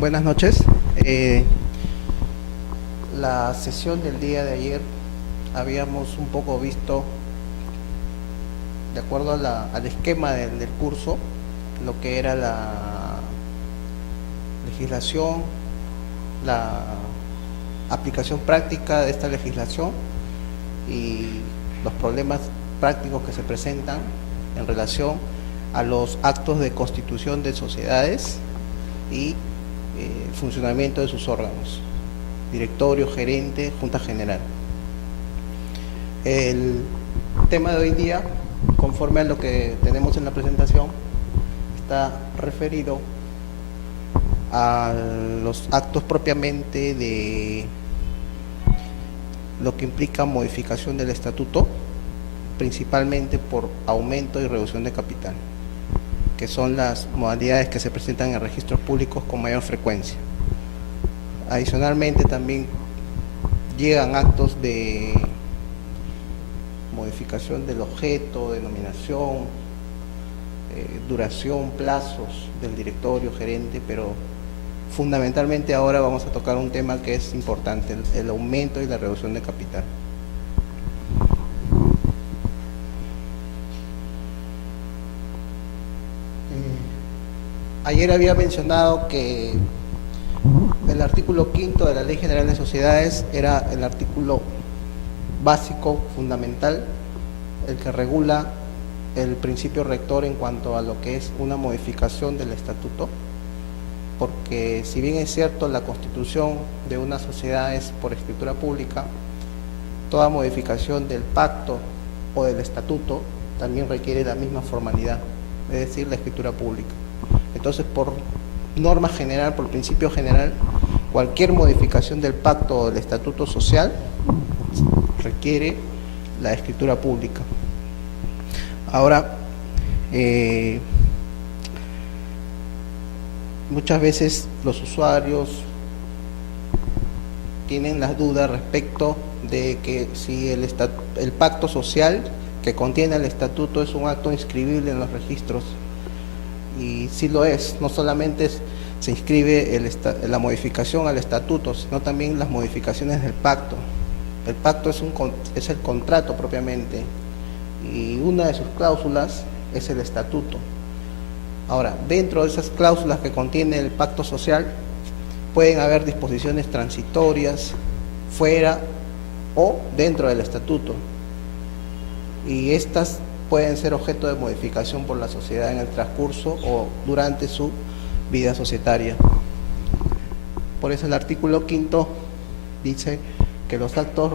Buenas noches. La sesión del día de ayer habíamos un poco visto, de acuerdo al esquema del curso, lo que era la legislación, la aplicación práctica de esta legislación y los problemas prácticos que se presentan en relación a los actos de constitución de sociedades y el funcionamiento de sus órganos, directorio, gerente, junta general. El tema de hoy día, conforme a lo que tenemos en la presentación, está referido a los actos propiamente de lo que implica modificación del estatuto, principalmente por aumento y reducción de capital, que son las modalidades que se presentan en registros públicos con mayor frecuencia. Adicionalmente también llegan actos de modificación del objeto, denominación, duración, plazos del directorio, gerente, pero fundamentalmente ahora vamos a tocar un tema que es importante, el aumento y la reducción de capital. Ayer había mencionado que el artículo 5º de la Ley General de Sociedades era el artículo básico, fundamental, el que regula el principio rector en cuanto a lo que es una modificación del estatuto, porque si bien es cierto la constitución de una sociedad es por escritura pública, toda modificación del pacto o del estatuto también requiere la misma formalidad, es decir, la escritura pública. Entonces, por norma general, por principio general, cualquier modificación del pacto o del estatuto social requiere la escritura pública. Ahora, muchas veces los usuarios tienen las dudas respecto de que si el pacto social que contiene el estatuto es un acto inscribible en los registros. Y sí lo es, no solamente se inscribe la modificación al estatuto, sino también las modificaciones del pacto. El pacto es el contrato propiamente, y una de sus cláusulas es el estatuto. Ahora, dentro de esas cláusulas que contiene el pacto social, pueden haber disposiciones transitorias, fuera o dentro del estatuto, y estas pueden ser objeto de modificación por la sociedad en el transcurso o durante su vida societaria. Por eso el artículo 5º dice que los actos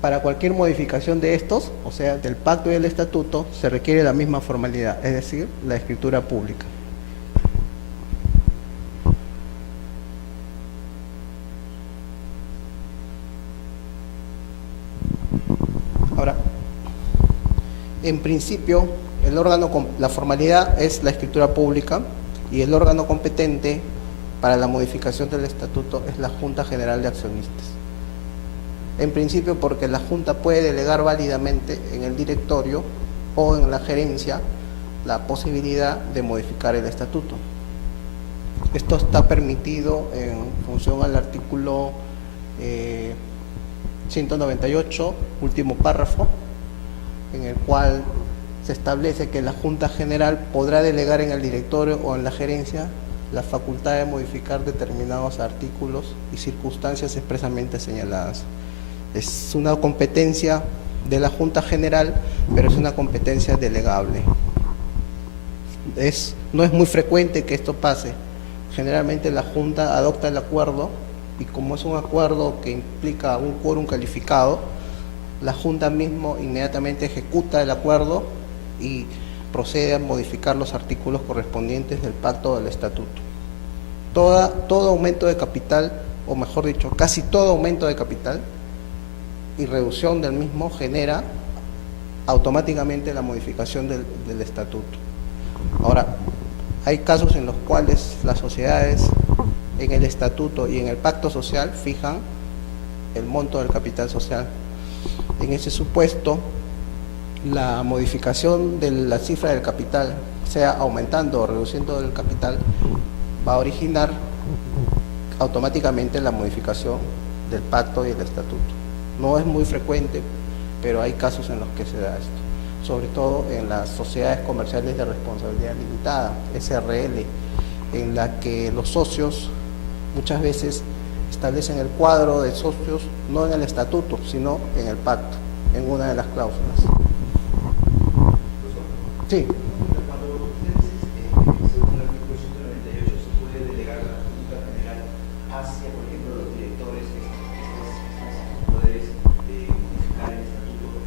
para cualquier modificación de estos, o sea, del pacto y del estatuto, se requiere la misma formalidad, es decir, la escritura pública. Ahora, en principio, la formalidad es la escritura pública, y el órgano competente para la modificación del estatuto es la Junta General de Accionistas. En principio, porque la Junta puede delegar válidamente en el directorio o en la gerencia la posibilidad de modificar el estatuto. Esto está permitido en función al artículo 198, último párrafo, en el cual se establece que la Junta General podrá delegar en el directorio o en la gerencia la facultad de modificar determinados artículos y circunstancias expresamente señaladas. Es una competencia de la Junta General, pero es una competencia delegable. No es muy frecuente que esto pase. Generalmente la Junta adopta el acuerdo, y como es un acuerdo que implica un quórum calificado, la Junta mismo inmediatamente ejecuta el acuerdo y procede a modificar los artículos correspondientes del pacto o del estatuto. Todo aumento de capital, o mejor dicho, casi todo aumento de capital y reducción del mismo genera automáticamente la modificación del estatuto. Ahora, hay casos en los cuales las sociedades en el estatuto y en el pacto social fijan el monto del capital social. En ese supuesto, la modificación de la cifra del capital, sea aumentando o reduciendo el capital, va a originar automáticamente la modificación del pacto y el estatuto. No es muy frecuente, pero hay casos en los que se da esto, sobre todo en las sociedades comerciales de responsabilidad limitada, SRL, en la que los socios muchas veces establecen el cuadro de socios no en el estatuto, sino en el pacto, en una de las cláusulas. Sí. Cuando usted dice, según el artículo 198, se puede delegar la Junta General hacia, por ejemplo, los directores, estos poderes de modificar el estatuto.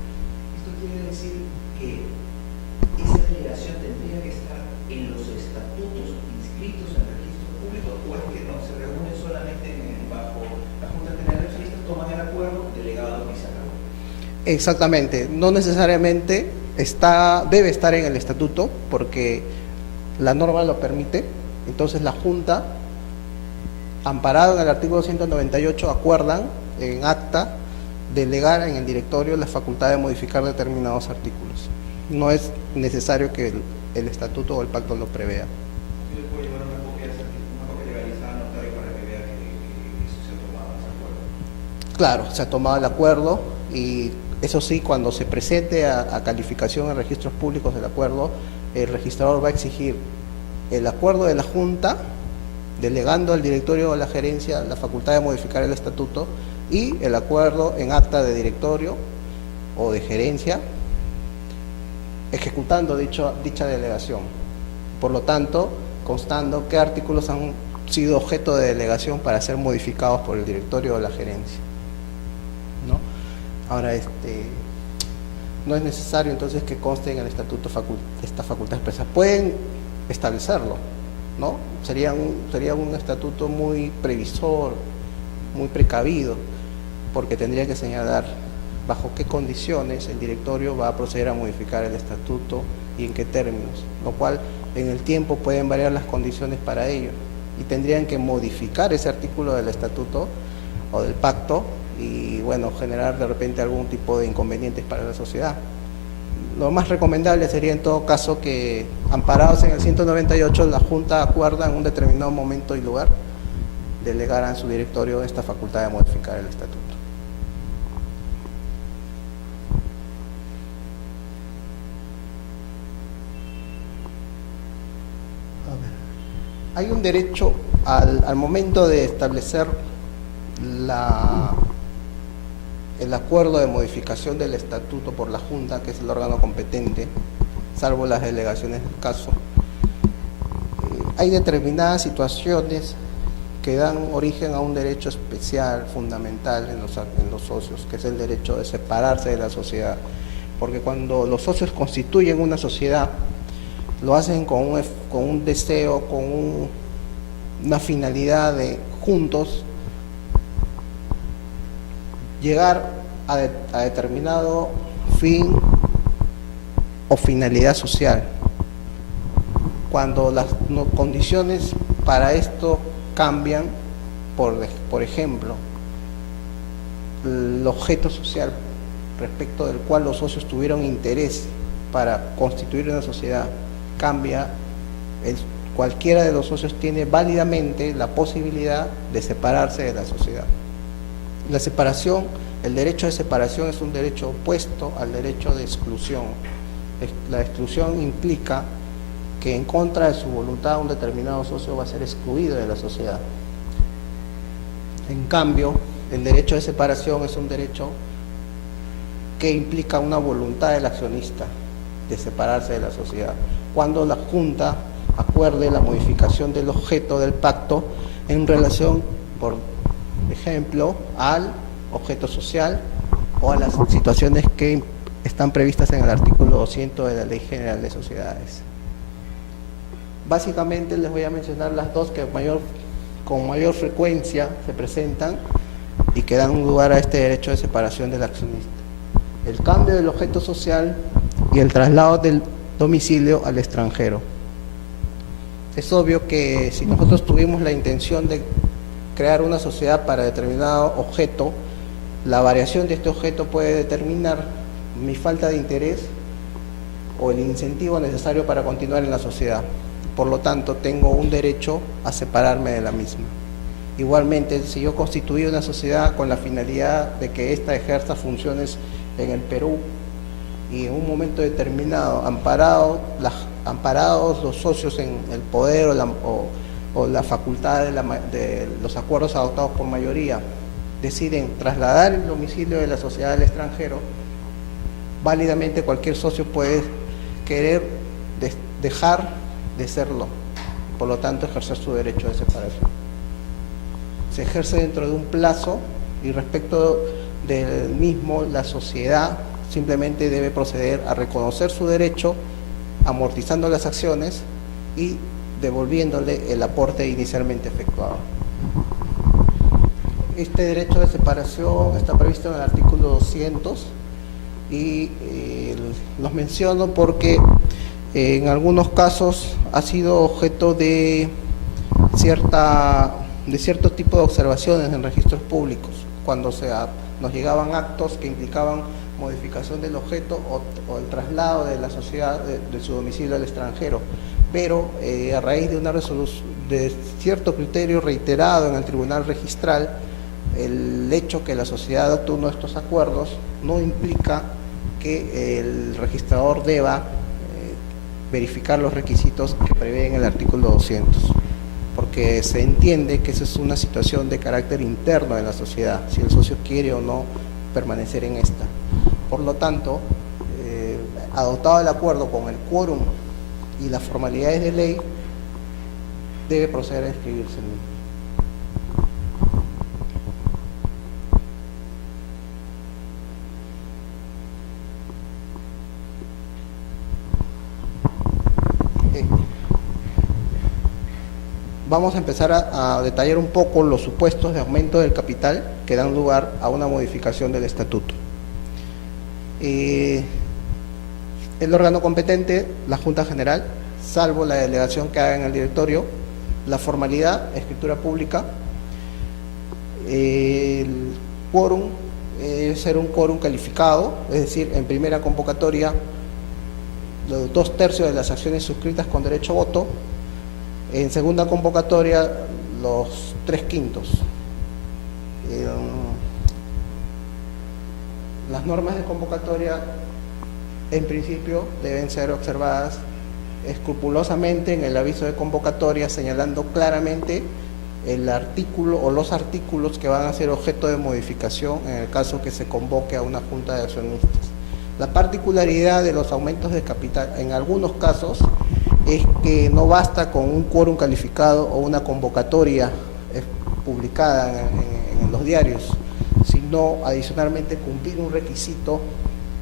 Esto quiere decir que esa delegación tendría que estar en los estatutos inscritos en el registro público, o es que no, se reúne solamente bajo la Junta General de Accionistas, toman el acuerdo, delegado y se acabó. Exactamente, no necesariamente debe estar en el estatuto porque la norma lo permite. Entonces la Junta, amparado en el artículo 198, acuerdan en acta delegar en el directorio la facultad de modificar determinados artículos. No es necesario que el estatuto o el pacto lo prevea. ¿Usted le puede llevar una copia legalizada al notario para que vea que eso se ha tomado ese acuerdo? Claro, se ha tomado el acuerdo y eso sí, cuando se presente a calificación en registros públicos del acuerdo, el registrador va a exigir el acuerdo de la Junta, delegando al directorio o a la gerencia la facultad de modificar el estatuto, y el acuerdo en acta de directorio o de gerencia, ejecutando dicha delegación. Por lo tanto, constando qué artículos han sido objeto de delegación para ser modificados por el directorio o la gerencia, ¿no? Ahora, no es necesario entonces que conste en el estatuto esta facultad expresa. Pueden establecerlo, ¿no? Sería un estatuto muy previsor, muy precavido, porque tendría que señalar bajo qué condiciones el directorio va a proceder a modificar el estatuto y en qué términos, lo cual en el tiempo pueden variar las condiciones para ello y tendrían que modificar ese artículo del estatuto o del pacto y bueno, generar de repente algún tipo de inconvenientes para la sociedad. Lo más recomendable sería en todo caso que, amparados en el 198, la Junta acuerda en un determinado momento y lugar delegar a su directorio esta facultad de modificar el estatuto. Hay un derecho al momento de establecer el acuerdo de modificación del estatuto por la Junta, que es el órgano competente, salvo las delegaciones del caso. Hay determinadas situaciones que dan origen a un derecho especial, fundamental en los socios, que es el derecho de separarse de la sociedad. Porque cuando los socios constituyen una sociedad, lo hacen con un deseo, con una finalidad de juntos llegar a determinado fin o finalidad social. Cuando las condiciones para esto cambian, por ejemplo, el objeto social respecto del cual los socios tuvieron interés para constituir una sociedad cambia, cualquiera de los socios tiene válidamente la posibilidad de separarse de la sociedad. La separación, el derecho de separación es un derecho opuesto al derecho de exclusión. La exclusión implica que en contra de su voluntad un determinado socio va a ser excluido de la sociedad. En cambio, el derecho de separación es un derecho que implica una voluntad del accionista de separarse de la sociedad. Cuando la Junta acuerde la modificación del objeto del pacto en relación, por ejemplo, al objeto social o a las situaciones que están previstas en el artículo 200 de la Ley General de Sociedades. Básicamente les voy a mencionar las dos que con mayor frecuencia se presentan y que dan lugar a este derecho de separación del accionista: el cambio del objeto social y el traslado del domicilio al extranjero. Es obvio que si nosotros tuvimos la intención de crear una sociedad para determinado objeto, la variación de este objeto puede determinar mi falta de interés o el incentivo necesario para continuar en la sociedad. Por lo tanto, tengo un derecho a separarme de la misma. Igualmente, si yo constituí una sociedad con la finalidad de que ésta ejerza funciones en el Perú y en un momento determinado, amparados los socios en el poder o la facultad de los acuerdos adoptados por mayoría, deciden trasladar el domicilio de la sociedad al extranjero, válidamente cualquier socio puede querer dejar de serlo, por lo tanto ejercer su derecho de separación. Se ejerce dentro de un plazo y respecto del mismo la sociedad simplemente debe proceder a reconocer su derecho, amortizando las acciones y devolviéndole el aporte inicialmente efectuado. Este derecho de separación está previsto en el artículo 200 y los menciono porque en algunos casos ha sido objeto de cierto tipo de observaciones en registros públicos, cuando nos llegaban actos que implicaban modificación del objeto o el traslado de la sociedad de su domicilio al extranjero, pero a raíz de una resolución de cierto criterio reiterado en el tribunal registral, el hecho que la sociedad adopte uno de estos acuerdos no implica que el registrador deba verificar los requisitos que prevé en el artículo 200, porque se entiende que esa es una situación de carácter interno de la sociedad, si el socio quiere o no permanecer en esta. Por lo tanto, adoptado el acuerdo con el quórum y las formalidades de ley, debe proceder a inscribirse en él. Vamos a empezar a detallar un poco los supuestos de aumento del capital que dan lugar a una modificación del estatuto. El órgano competente, la Junta General, salvo la delegación que haga en el directorio, la formalidad, escritura pública, el quórum, ser un quórum calificado, es decir, en primera convocatoria, los 2/3 de las acciones suscritas con derecho a voto. En segunda convocatoria, los 3/5. Las normas de convocatoria, en principio, deben ser observadas escrupulosamente en el aviso de convocatoria, señalando claramente el artículo o los artículos que van a ser objeto de modificación en el caso que se convoque a una junta de accionistas. La particularidad de los aumentos de capital, en algunos casos, es que no basta con un quórum calificado o una convocatoria publicada en los diarios, sino adicionalmente cumplir un requisito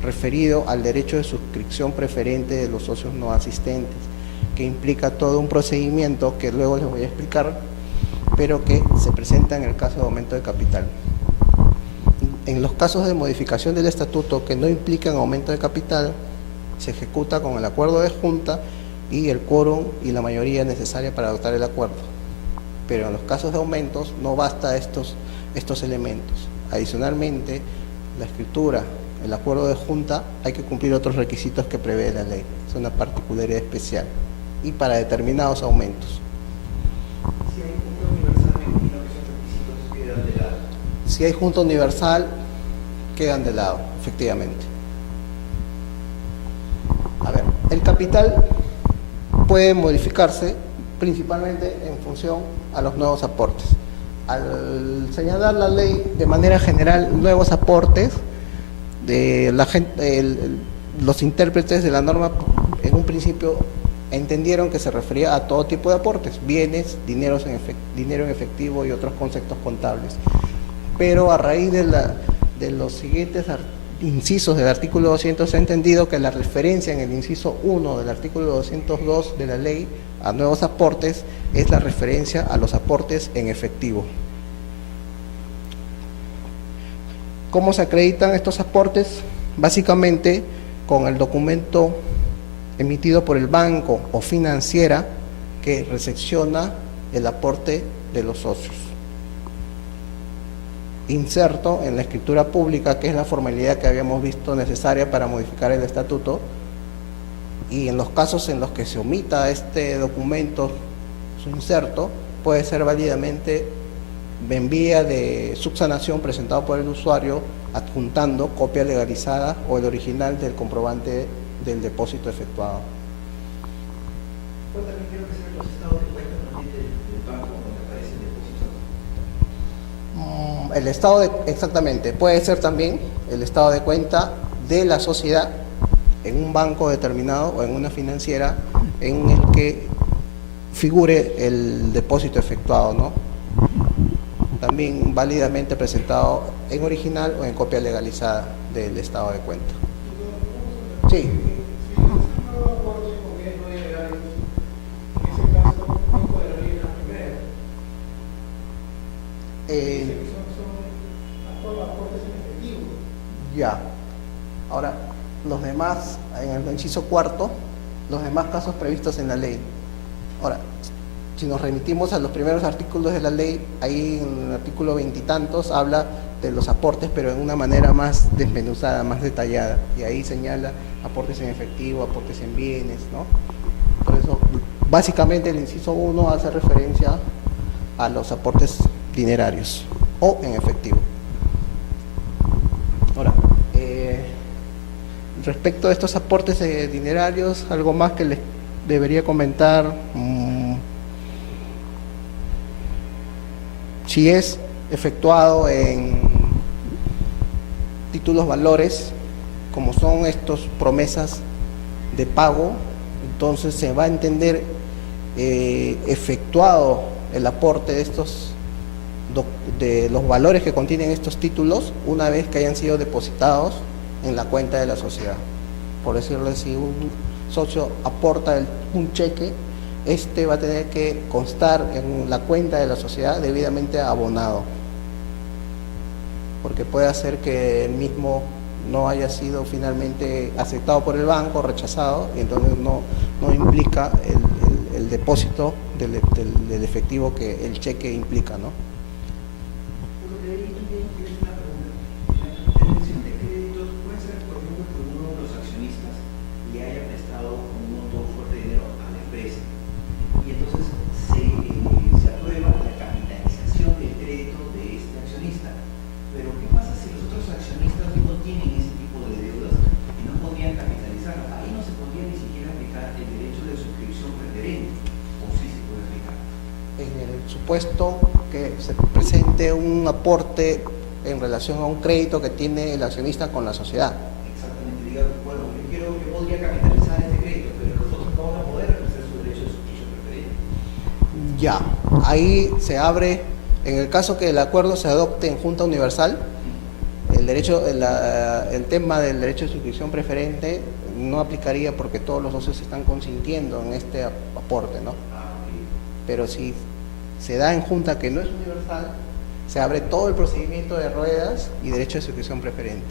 referido al derecho de suscripción preferente de los socios no asistentes, que implica todo un procedimiento que luego les voy a explicar, pero que se presenta en el caso de aumento de capital. En los casos de modificación del estatuto que no implican aumento de capital, se ejecuta con el acuerdo de junta y el quórum y la mayoría necesaria para adoptar el acuerdo. Pero en los casos de aumentos no basta estos elementos. Adicionalmente, la escritura, el acuerdo de junta, hay que cumplir otros requisitos que prevé la ley. Es una particularidad especial y para determinados aumentos. Si hay junta universal, me imagino que esos requisitos quedan de lado. Si hay junta universal, quedan de lado, efectivamente. A ver, el capital puede modificarse principalmente en función a los nuevos aportes. Al señalar la ley de manera general nuevos aportes, los intérpretes de la norma en un principio entendieron que se refería a todo tipo de aportes, bienes, dinero en efectivo y otros conceptos contables. Pero a raíz de los siguientes incisos del artículo 200 se ha entendido que la referencia en el inciso 1 del artículo 202 de la ley a nuevos aportes es la referencia a los aportes en efectivo. ¿Cómo se acreditan estos aportes? Básicamente con el documento emitido por el banco o financiera que recepciona el aporte de los socios, inserto en la escritura pública, que es la formalidad que habíamos visto necesaria para modificar el estatuto, y en los casos en los que se omita este documento, su inserto, puede ser válidamente en vía de subsanación presentado por el usuario adjuntando copia legalizada o el original del comprobante del depósito efectuado. Pues también creo que son los estados de cuenta también del banco donde aparece el depósito. El estado exactamente, puede ser también el estado de cuenta de la sociedad en un banco determinado o en una financiera en el que figure el depósito efectuado, ¿no? También válidamente presentado en original o en copia legalizada del estado de cuenta. Sí. Ya. Ahora, los demás, en el inciso cuarto, los demás casos previstos en la ley. Ahora, si nos remitimos a los primeros artículos de la ley, ahí en el artículo 20 y tantos habla de los aportes, pero en una manera más desmenuzada, más detallada. Y ahí señala aportes en efectivo, aportes en bienes, ¿no? Por eso, básicamente el inciso 1 hace referencia a los aportes dinerarios o en efectivo. Ahora, respecto a estos aportes dinerarios, algo más que les debería comentar. Si es efectuado en títulos valores, como son estos promesas de pago, entonces se va a entender efectuado el aporte de los valores que contienen estos títulos una vez que hayan sido depositados en la cuenta de la sociedad. Por decirlo así, un socio aporta un cheque, este va a tener que constar en la cuenta de la sociedad debidamente abonado, porque puede hacer que el mismo no haya sido finalmente aceptado por el banco, rechazado, y entonces no implica el depósito del efectivo que el cheque implica, ¿no? Supuesto que se presente un aporte en relación a un crédito que tiene el accionista con la sociedad. Exactamente, diga, bueno, yo podría capitalizar este crédito, pero los otros no van a poder ejercer su derecho de suscripción preferente. Ya, ahí se abre, en el caso que el acuerdo se adopte en Junta Universal, el tema del derecho de suscripción preferente no aplicaría porque todos los socios están consintiendo en este aporte, ¿no? Pero si se da en junta que no es universal, se abre todo el procedimiento de ruedas y derecho de suscripción preferente.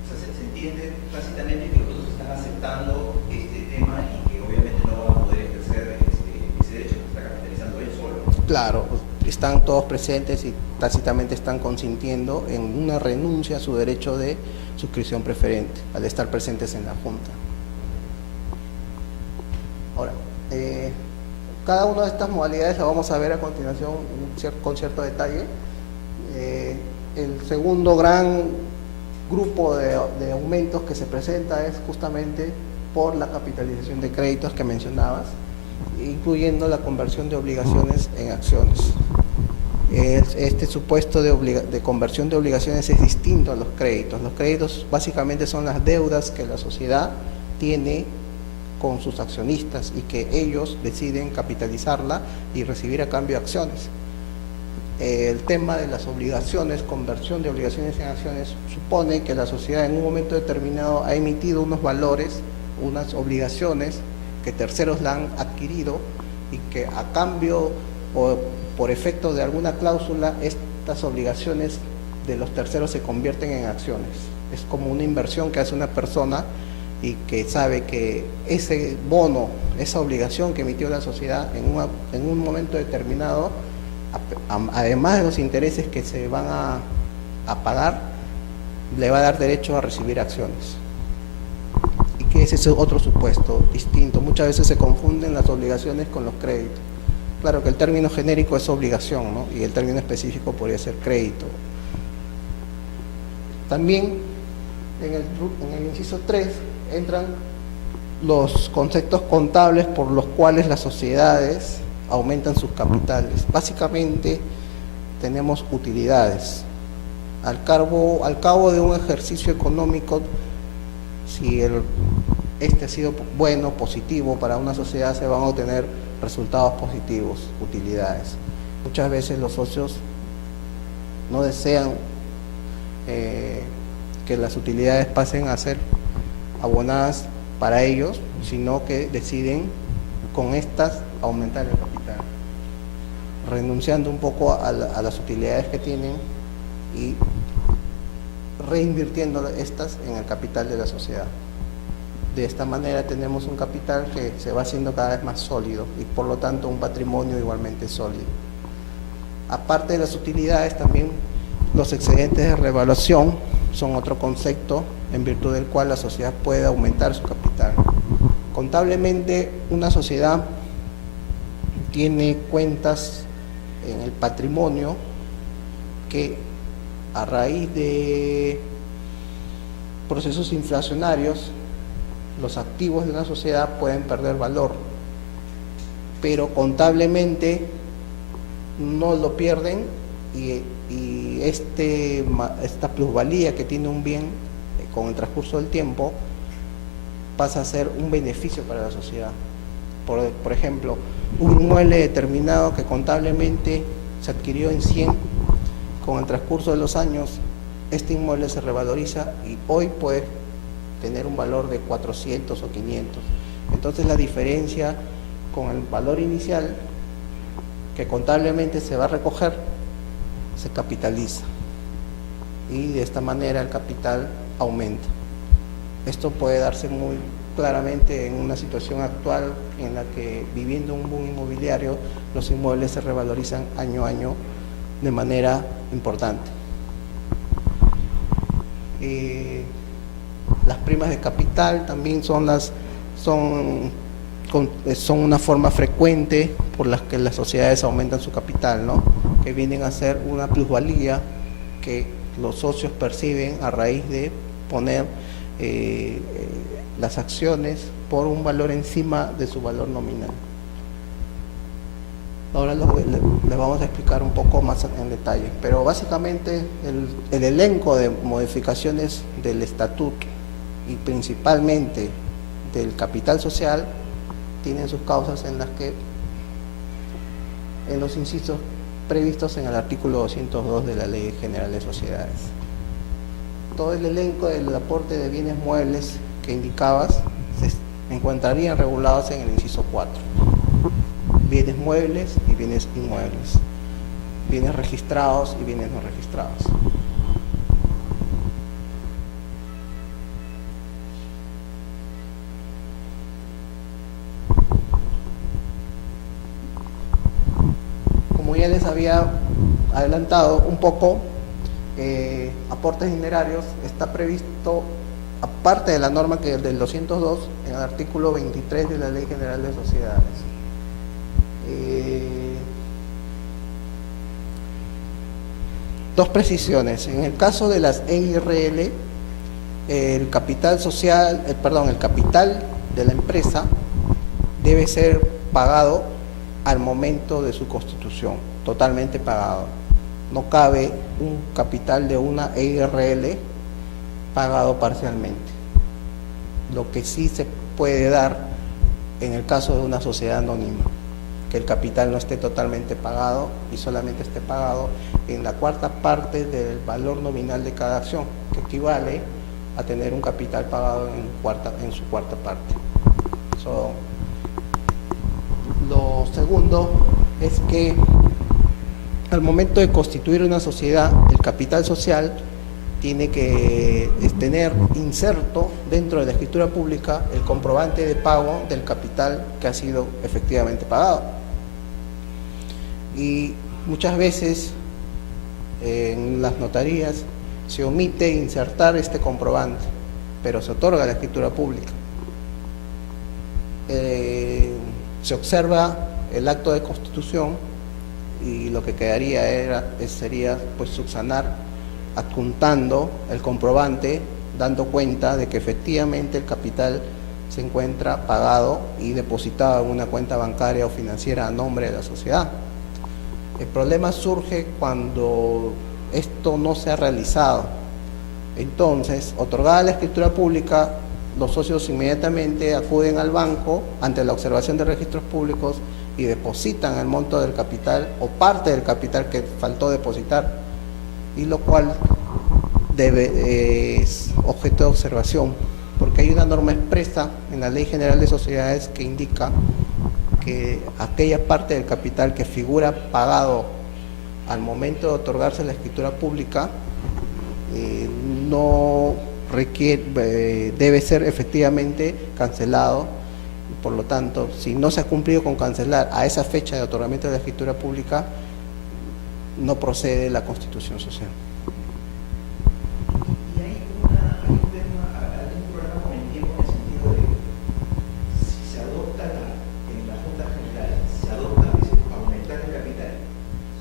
O sea, se entiende básicamente que los otros están aceptando este tema y que obviamente no van a poder ejercer ese derecho que está capitalizando él solo. Claro, están todos presentes y tácitamente están consintiendo en una renuncia a su derecho de suscripción preferente al estar presentes en la junta. Ahora, cada una de estas modalidades la vamos a ver a continuación con cierto detalle. El segundo gran grupo de aumentos que se presenta es justamente por la capitalización de créditos que mencionabas, incluyendo la conversión de obligaciones en acciones. Este supuesto de conversión de obligaciones es distinto a los créditos. Los créditos básicamente son las deudas que la sociedad tiene con sus accionistas y que ellos deciden capitalizarla y recibir a cambio acciones. El tema de las obligaciones, conversión de obligaciones en acciones, supone que la sociedad en un momento determinado ha emitido unos valores, unas obligaciones que terceros la han adquirido y que a cambio o por efecto de alguna cláusula estas obligaciones de los terceros se convierten en acciones. Es como una inversión que hace una persona y que sabe que ese bono, esa obligación que emitió la sociedad en un momento determinado, además de los intereses que se van a pagar, le va a dar derecho a recibir acciones. ¿Y qué ese es otro supuesto distinto. Muchas veces se confunden las obligaciones con los créditos. Claro que el término genérico es obligación, ¿no? Y el término específico podría ser crédito. También en el inciso 3 entran los conceptos contables por los cuales las sociedades aumentan sus capitales. Básicamente tenemos utilidades. Al cabo de un ejercicio económico, si este ha sido bueno, positivo para una sociedad, se van a obtener resultados positivos, utilidades. Muchas veces los socios no desean que las utilidades pasen a ser abonadas para ellos, sino que deciden con estas aumentar el capital, renunciando un poco a las utilidades que tienen y reinvirtiendo estas en el capital de la sociedad. De esta manera tenemos un capital que se va haciendo cada vez más sólido y por lo tanto un patrimonio igualmente sólido. Aparte de las utilidades, también los excedentes de revaluación son otro concepto en virtud del cual la sociedad puede aumentar su capital. Contablemente, una sociedad tiene cuentas en el patrimonio que a raíz de procesos inflacionarios, los activos de una sociedad pueden perder valor, pero contablemente no lo pierden y esta plusvalía que tiene un bien con el transcurso del tiempo pasa a ser un beneficio para la sociedad. Por ejemplo, un inmueble determinado que contablemente se adquirió en 100, con el transcurso de los años, este inmueble se revaloriza y hoy puede tener un valor de 400 o 500. Entonces la diferencia con el valor inicial que contablemente se va a recoger, se capitaliza y de esta manera el capital aumenta. Esto puede darse muy claramente en una situación actual en la que, viviendo un boom inmobiliario, los inmuebles se revalorizan año a año de manera importante. Las primas de capital también son una forma frecuente por las que las sociedades aumentan su capital, ¿no? Que vienen a ser una plusvalía que los socios perciben a raíz de poner las acciones por un valor encima de su valor nominal. Ahora les vamos a explicar un poco más en detalle, pero básicamente el elenco de modificaciones del estatuto y principalmente del capital social tienen sus causas en los incisos previstos en el artículo 202 de la Ley General de Sociedades. Todo el elenco del aporte de bienes muebles que indicabas se encontrarían regulados en el inciso 4. Bienes muebles y bienes inmuebles, bienes registrados y bienes no registrados. Como ya les había adelantado un poco, aportes dinerarios está previsto, aparte de la norma que del 202, en el artículo 23 de la Ley General de Sociedades. Dos precisiones. En el caso de las EIRL, el capital social, el capital de la empresa debe ser pagado al momento de su constitución, totalmente pagado. No cabe un capital de una EIRL pagado parcialmente. Lo que sí se puede dar en el caso de una sociedad anónima, que el capital no esté totalmente pagado y solamente esté pagado en la cuarta parte del valor nominal de cada acción, que equivale a tener un capital pagado en su cuarta parte. Lo segundo es que al momento de constituir una sociedad, el capital social tiene que tener inserto dentro de la escritura pública el comprobante de pago del capital que ha sido efectivamente pagado. Y muchas veces en las notarías se omite insertar este comprobante, pero se otorga la escritura pública. se observa el acto de constitución y lo que quedaría sería pues subsanar adjuntando el comprobante, dando cuenta de que efectivamente el capital se encuentra pagado y depositado en una cuenta bancaria o financiera a nombre de la sociedad. El problema surge cuando esto no se ha realizado. Entonces, otorgada la escritura pública, los socios inmediatamente acuden al banco ante la observación de registros públicos y depositan el monto del capital o parte del capital que faltó depositar, y lo cual es objeto de observación, porque hay una norma expresa en la Ley General de Sociedades que indica que aquella parte del capital que figura pagado al momento de otorgarse la escritura pública no requiere, debe ser efectivamente cancelado. Por lo tanto, si no se ha cumplido con cancelar a esa fecha de otorgamiento de la escritura pública, no procede la constitución social. Y hay un problema con el tiempo en el sentido de si se adopta en la Junta General, se adopta aumentar el capital,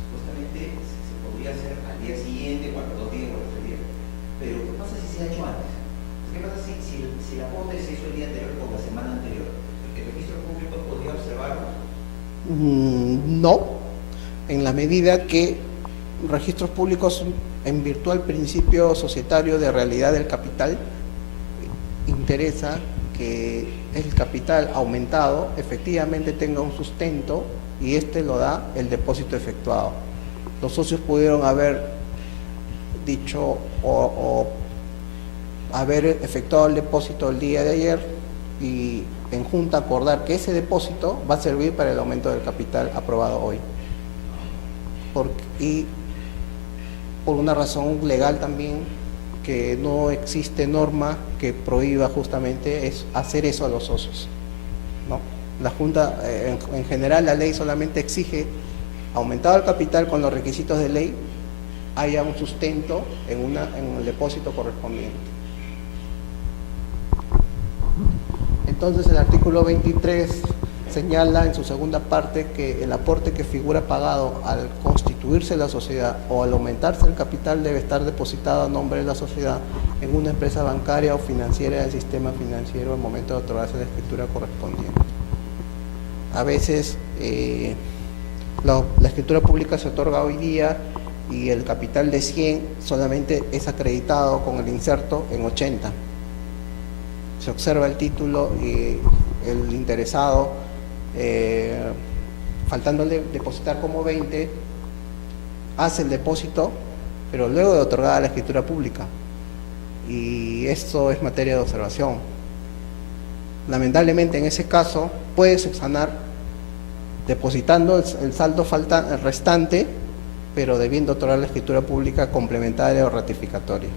supuestamente se podría hacer al día siguiente, o a los 2 días, o a los 3 días. Pero ¿qué pasa si se ha hecho antes? ¿Qué pasa si la aporte se hizo el día anterior o la semana anterior? ¿El registro público podría observarlo? No, en la medida que registros públicos, en virtud del principio societario de realidad del capital, interesa que el capital aumentado efectivamente tenga un sustento y este lo da el depósito efectuado. Los socios pudieron haber dicho o haber efectuado el depósito el día de ayer y en junta acordar que ese depósito va a servir para el aumento del capital aprobado hoy. Y por una razón legal también, que no existe norma que prohíba justamente hacer eso a los socios, ¿no? La Junta, en general, la ley solamente exige, aumentado el capital con los requisitos de ley, haya un sustento en el depósito correspondiente. Entonces, el artículo 23 señala en su segunda parte que el aporte que figura pagado al constituirse la sociedad o al aumentarse el capital debe estar depositado a nombre de la sociedad en una empresa bancaria o financiera del sistema financiero al momento de otorgarse la escritura correspondiente. A veces la escritura pública se otorga hoy día y el capital de 100 solamente es acreditado con el inserto en 80. Se observa el título y el interesado, faltándole depositar como 20, hace el depósito, pero luego de otorgada la escritura pública. Y esto es materia de observación. Lamentablemente, en ese caso, puede subsanar depositando el saldo restante, pero debiendo otorgar la escritura pública complementaria o ratificatoria.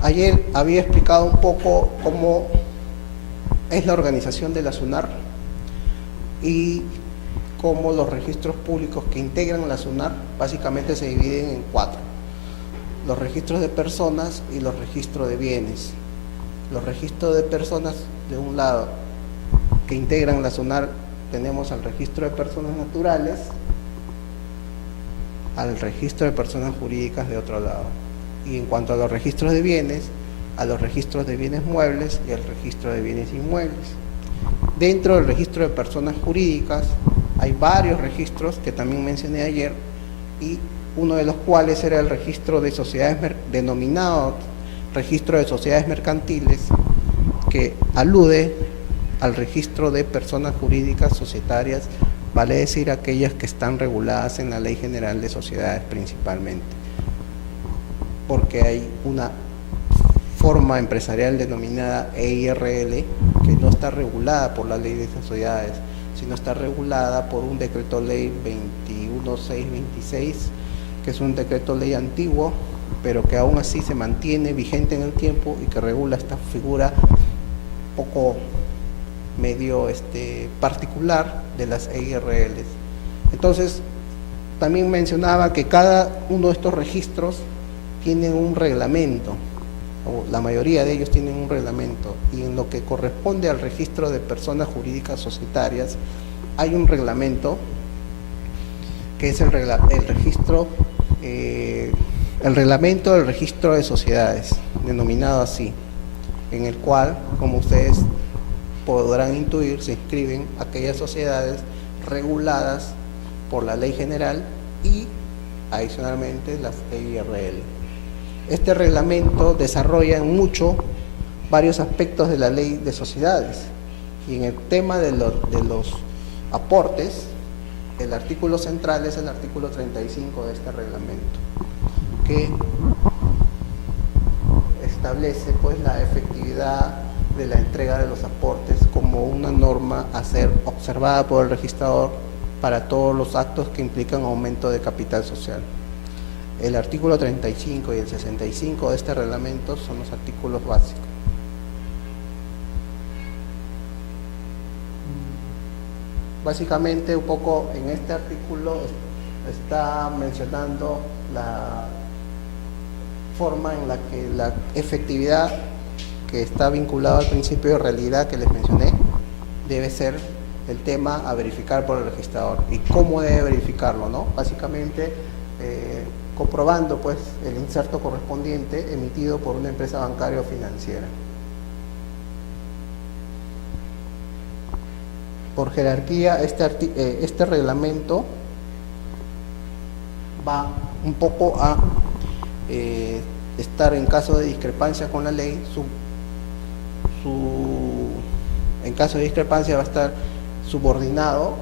Ayer había explicado un poco cómo es la organización de la SUNAR y cómo los registros públicos que integran la SUNAR básicamente se dividen en 4. Los registros de personas y los registros de bienes. Los registros de personas, de un lado, que integran la SUNAR, tenemos al registro de personas naturales, al registro de personas jurídicas de otro lado. Y en cuanto a los registros de bienes, a los registros de bienes muebles y al registro de bienes inmuebles. Dentro del registro de personas jurídicas hay varios registros que también mencioné ayer, y uno de los cuales era el registro de sociedades, denominado registro de sociedades mercantiles, que alude al registro de personas jurídicas societarias, vale decir aquellas que están reguladas en la Ley General de Sociedades principalmente, porque hay una forma empresarial denominada EIRL que no está regulada por la Ley de Sociedades, sino está regulada por un decreto ley 21626, que es un decreto ley antiguo, pero que aún así se mantiene vigente en el tiempo y que regula esta figura poco medio particular de las EIRLs. Entonces, también mencionaba que cada uno de estos registros tienen un reglamento, o la mayoría de ellos tienen un reglamento, y en lo que corresponde al registro de personas jurídicas societarias, hay un reglamento que es el reglamento del registro de sociedades, denominado así, en el cual, como ustedes podrán intuir, se inscriben aquellas sociedades reguladas por la ley general y adicionalmente las EIRL. Este reglamento desarrolla en mucho varios aspectos de la ley de sociedades, y en el tema de los aportes, el artículo central es el artículo 35 de este reglamento, que establece pues la efectividad de la entrega de los aportes como una norma a ser observada por el registrador para todos los actos que implican aumento de capital social. El artículo 35 y el 65 de este reglamento son los artículos básicos. Básicamente, un poco en este artículo está mencionando la forma en la que la efectividad, que está vinculada al principio de realidad que les mencioné, debe ser el tema a verificar por el registrador. ¿Y cómo debe verificarlo, no? Básicamente, comprobando pues el inserto correspondiente emitido por una empresa bancaria o financiera. Por jerarquía, este reglamento va un poco a estar en caso de discrepancia con la ley, en caso de discrepancia va a estar subordinado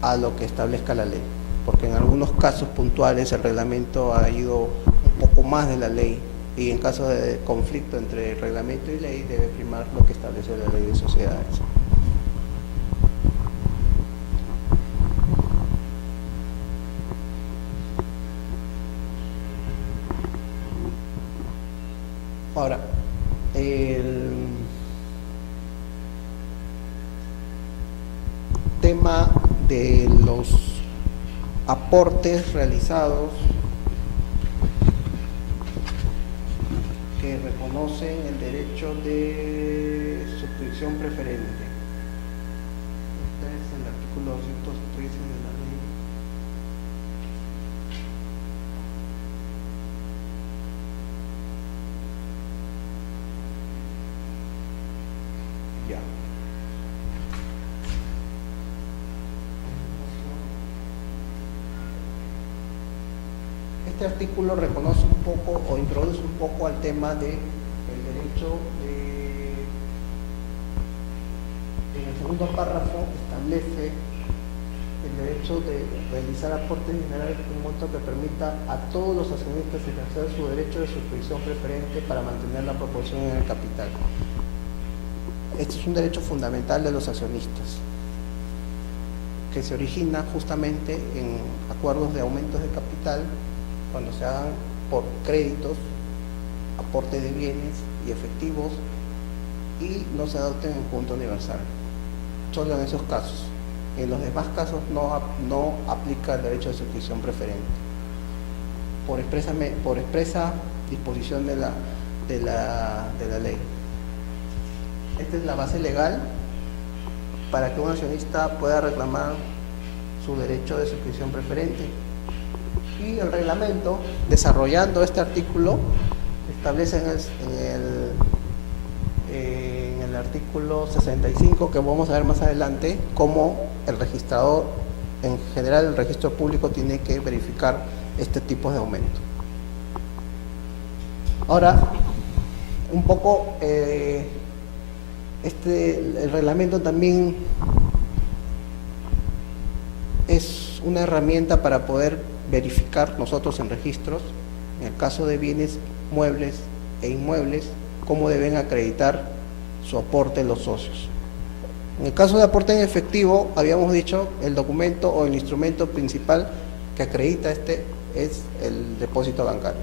a lo que establezca la ley, porque en algunos casos puntuales el reglamento ha ido un poco más de la ley, y en caso de conflicto entre reglamento y ley debe primar lo que establece la ley de sociedades. Ahora, el tema de los aportes realizados que reconocen el derecho de suscripción preferente. Este es el artículo 213 de la ley. Ya. Este artículo reconoce un poco o introduce un poco al tema de el derecho de, en el segundo párrafo establece el derecho de realizar aportes generales con un monto que permita a todos los accionistas ejercer su derecho de suscripción preferente para mantener la proporción en el capital. Este es un derecho fundamental de los accionistas, que se origina justamente en acuerdos de aumentos de capital cuando se hagan por créditos, aporte de bienes y efectivos, y no se adopten en junta universal. Solo en esos casos. En los demás casos no aplica el derecho de suscripción preferente, por expresa disposición de la ley. Esta es la base legal para que un accionista pueda reclamar su derecho de suscripción preferente. Y el reglamento, desarrollando este artículo, establece en el artículo 65, que vamos a ver más adelante, cómo el registrador, en general el registro público, tiene que verificar este tipo de aumento. Ahora, un poco, el reglamento también es una herramienta para poder verificar nosotros en registros, en el caso de bienes muebles e inmuebles, cómo deben acreditar su aporte los socios. En el caso de aporte en efectivo, habíamos dicho, el documento o el instrumento principal que acredita es el depósito bancario.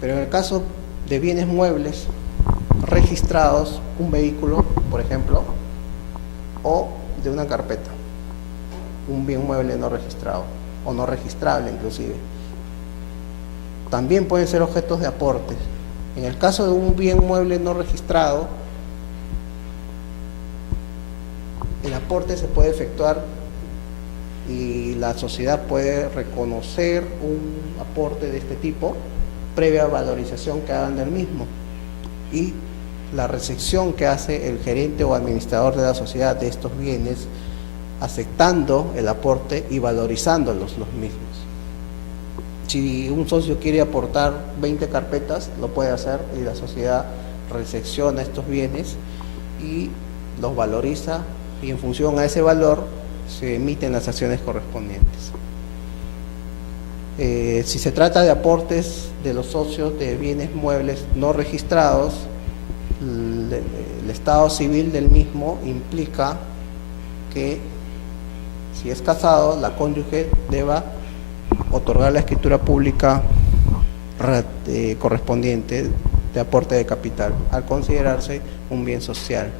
Pero en el caso de bienes muebles registrados, un vehículo, por ejemplo, o de una carpeta. un bien mueble no registrado o no registrable inclusive. También pueden ser objetos de aportes. En el caso de un bien mueble no registrado, el aporte se puede efectuar y la sociedad puede reconocer un aporte de este tipo previa valorización que hagan del mismo y la recepción que hace el gerente o administrador de la sociedad de estos bienes, aceptando el aporte y valorizándolos los mismos. Si un socio quiere aportar 20 carpetas, lo puede hacer y la sociedad recepciona estos bienes y los valoriza y en función a ese valor se emiten las acciones correspondientes. Si se trata de aportes de los socios de bienes muebles no registrados, el estado civil del mismo implica que si es casado, la cónyuge deba otorgar la escritura pública correspondiente de aporte de capital, al considerarse un bien social.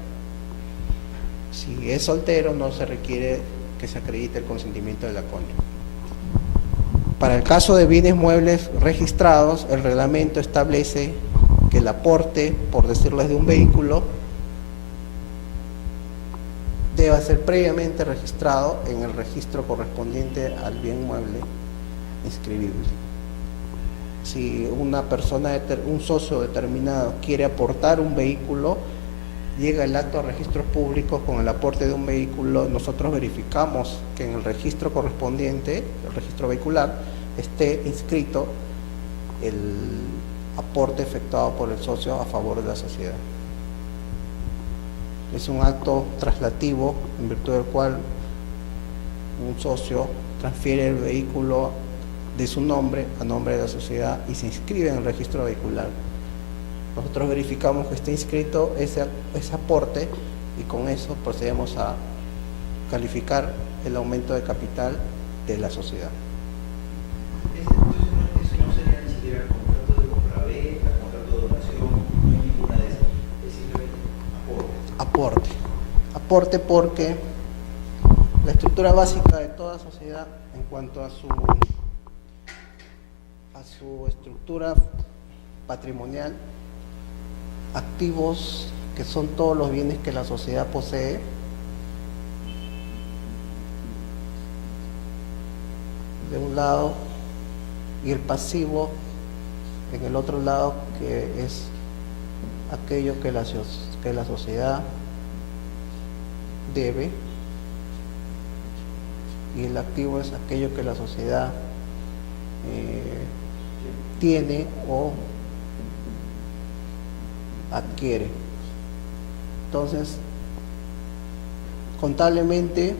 Si es soltero, no se requiere que se acredite el consentimiento de la cónyuge. Para el caso de bienes muebles registrados, el reglamento establece que el aporte, por decirlo, de un vehículo, debe ser previamente registrado en el registro correspondiente al bien mueble inscribible. Si una persona, un socio determinado quiere aportar un vehículo, llega el acto a registros públicos con el aporte de un vehículo, nosotros verificamos que en el registro correspondiente, el registro vehicular, esté inscrito el aporte efectuado por el socio a favor de la sociedad. Es un acto traslativo en virtud del cual un socio transfiere el vehículo de su nombre a nombre de la sociedad y se inscribe en el registro vehicular. Nosotros verificamos que esté inscrito ese aporte y con eso procedemos a calificar el aumento de capital de la sociedad. Eso no sería ni siquiera contrato de compraventa, contrato de donación, no hay ninguna de esas, es simplemente aporte. Aporte porque la estructura básica de toda sociedad en cuanto a su estructura patrimonial, activos, que son todos los bienes que la sociedad posee, de un lado, y el pasivo en el otro lado, que es aquello que la sociedad debe, y el activo es aquello que la sociedad tiene o adquiere. Entonces, contablemente,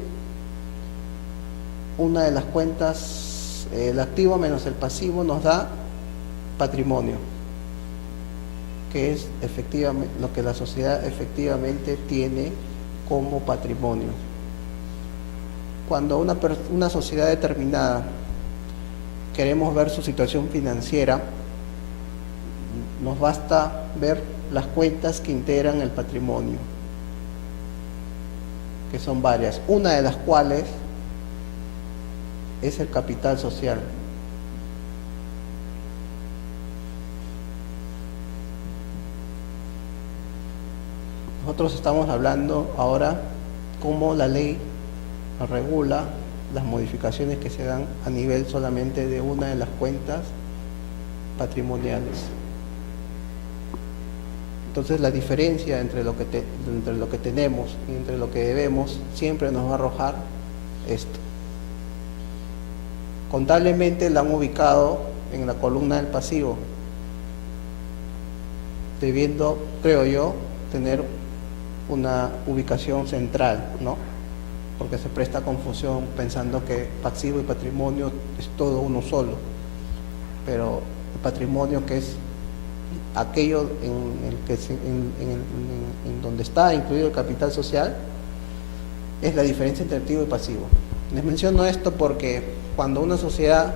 una de las cuentas, el activo menos el pasivo nos da patrimonio, que es efectivamente lo que la sociedad efectivamente tiene como patrimonio. Cuando una sociedad determinada queremos ver su situación financiera, nos basta ver las cuentas que integran el patrimonio, que son varias, una de las cuales es el capital social. Nosotros estamos hablando ahora cómo la ley regula las modificaciones que se dan a nivel solamente de una de las cuentas patrimoniales. Entonces la diferencia entre lo que tenemos y entre lo que debemos siempre nos va a arrojar esto. Contablemente la han ubicado en la columna del pasivo, debiendo, creo yo, tener una ubicación central, ¿no? Porque se presta confusión pensando que pasivo y patrimonio es todo uno solo, pero el patrimonio, que es aquello en donde está incluido el capital social, es la diferencia entre activo y pasivo. Les menciono esto porque cuando una sociedad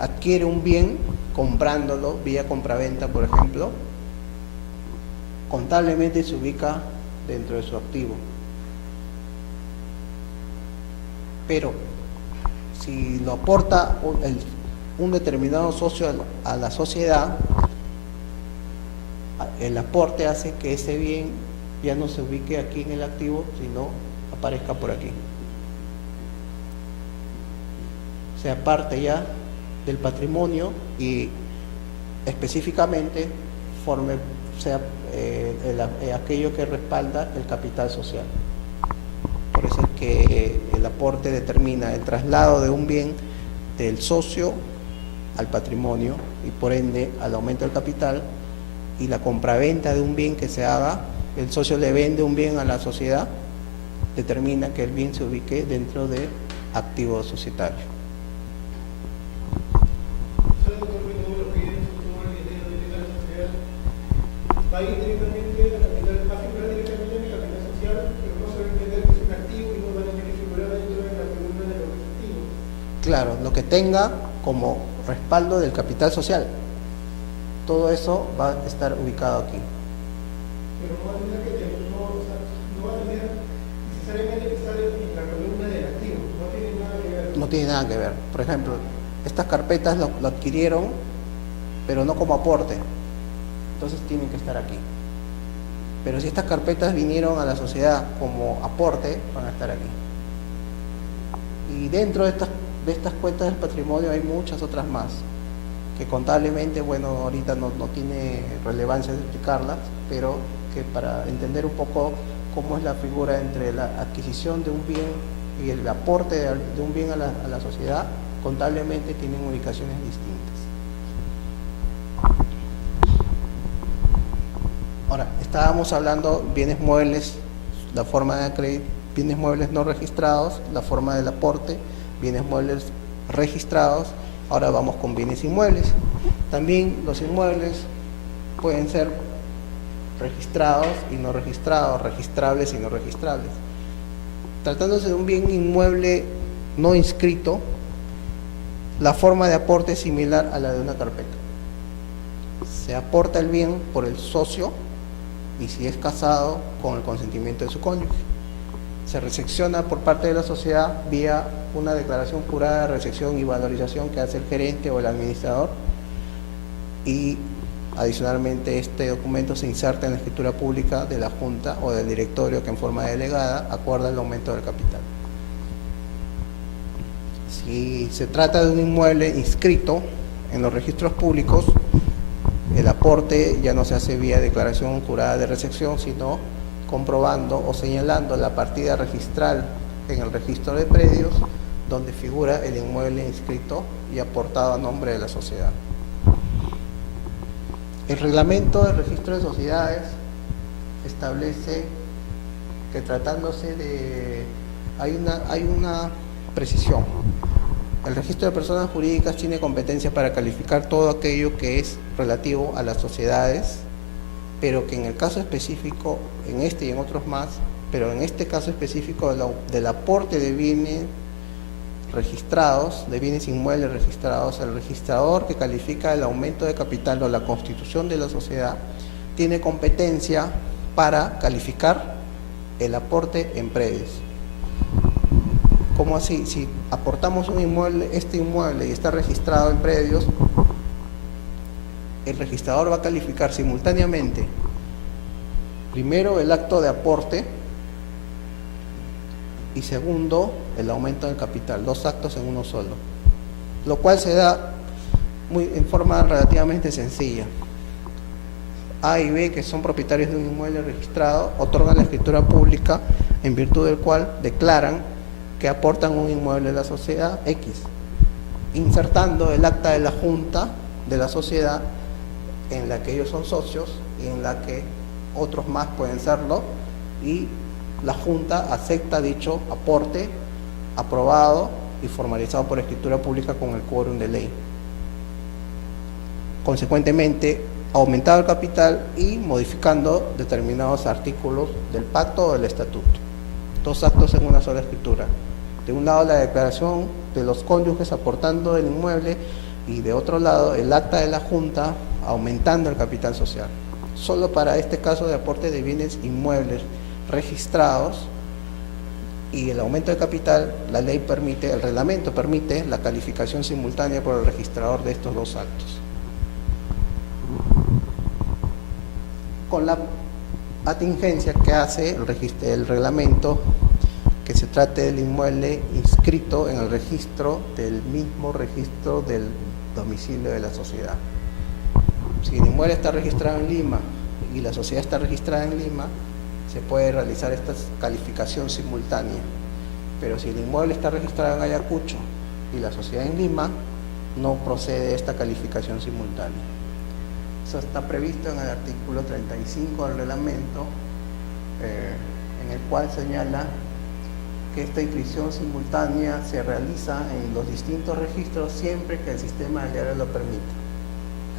adquiere un bien comprándolo vía compraventa, por ejemplo, contablemente se ubica dentro de su activo. pero si lo aporta un determinado socio a la sociedad, el aporte hace que ese bien ya no se ubique aquí en el activo, sino aparezca por aquí. Sea parte ya del patrimonio y específicamente sea aquello que respalda el capital social. Por eso es que el aporte determina el traslado de un bien del socio al patrimonio y por ende al aumento del capital, y la compraventa de un bien que se haga, el socio le vende un bien a la sociedad, determina que el bien se ubique dentro de activo societario. Va a ir directamente a capital, va a figurar directamente en el capital social, pero no se va a entender que es un activo y no va a tener que figurar dentro de la columna de los activos. Claro, lo que tenga como respaldo del capital social, todo eso va a estar ubicado aquí. Pero no va a tener no va a tener necesariamente que estar en la columna del activo, no tiene nada que ver. No tiene nada que ver. Por ejemplo, estas carpetas lo adquirieron, pero no como aporte. Entonces tienen que estar aquí. Pero si estas carpetas vinieron a la sociedad como aporte, van a estar aquí. Y dentro de estas cuentas del patrimonio hay muchas otras más, que contablemente, bueno, ahorita no tiene relevancia de explicarlas, pero que para entender un poco cómo es la figura entre la adquisición de un bien y el aporte de un bien a la sociedad, contablemente tienen ubicaciones distintas. Ahora, estábamos hablando bienes muebles, la forma de crédito, bienes muebles no registrados, la forma del aporte, bienes muebles registrados. Ahora vamos con bienes inmuebles. También los inmuebles pueden ser registrados y no registrados, registrables y no registrables. Tratándose de un bien inmueble no inscrito, la forma de aporte es similar a la de una carpeta. Se aporta el bien por el socio, y si es casado, con el consentimiento de su cónyuge. Se recepciona por parte de la sociedad vía una declaración jurada de recepción y valorización que hace el gerente o el administrador, y adicionalmente este documento se inserta en la escritura pública de la Junta o del directorio que en forma delegada acuerda el aumento del capital. Si se trata de un inmueble inscrito en los registros públicos, el aporte ya no se hace vía declaración jurada de recepción, sino comprobando o señalando la partida registral en el registro de predios donde figura el inmueble inscrito y aportado a nombre de la sociedad. El reglamento del registro de sociedades establece que tratándose de... hay una precisión. El registro de personas jurídicas tiene competencia para calificar todo aquello que es relativo a las sociedades, pero que en el caso específico, en este y en otros más, pero en este caso específico del aporte de bienes registrados, de bienes inmuebles registrados, el registrador que califica el aumento de capital o la constitución de la sociedad tiene competencia para calificar el aporte en predios. ¿Cómo así? Si aportamos un inmueble, este inmueble y está registrado en predios, el registrador va a calificar simultáneamente primero el acto de aporte y segundo el aumento del capital, dos actos en uno solo, lo cual se da en forma relativamente sencilla. A y B, que son propietarios de un inmueble registrado, otorgan la escritura pública en virtud del cual declaran que aportan un inmueble a la sociedad X, insertando el acta de la junta de la sociedad en la que ellos son socios y en la que otros más pueden serlo, y la junta acepta dicho aporte aprobado y formalizado por escritura pública con el quórum de ley. Consecuentemente, aumentado el capital y modificando determinados artículos del pacto o del estatuto. Dos actos en una sola escritura. De un lado la declaración de los cónyuges aportando el inmueble y de otro lado el acta de la junta aumentando el capital social. Solo para este caso de aporte de bienes inmuebles registrados, Y el aumento de capital, la ley permite, el reglamento permite la calificación simultánea por el registrador de estos dos actos. Con la atingencia que hace el reglamento, que se trate del inmueble inscrito en el registro del mismo registro del domicilio de la sociedad. Si el inmueble está registrado en Lima y la sociedad está registrada en Lima, se puede realizar esta calificación simultánea. Pero si el inmueble está registrado en Ayacucho y la sociedad en Lima, no procede esta calificación simultánea. Eso está previsto en el artículo 35 del reglamento, en el cual señala que esta inscripción simultánea se realiza en los distintos registros siempre que el sistema del diario lo permita.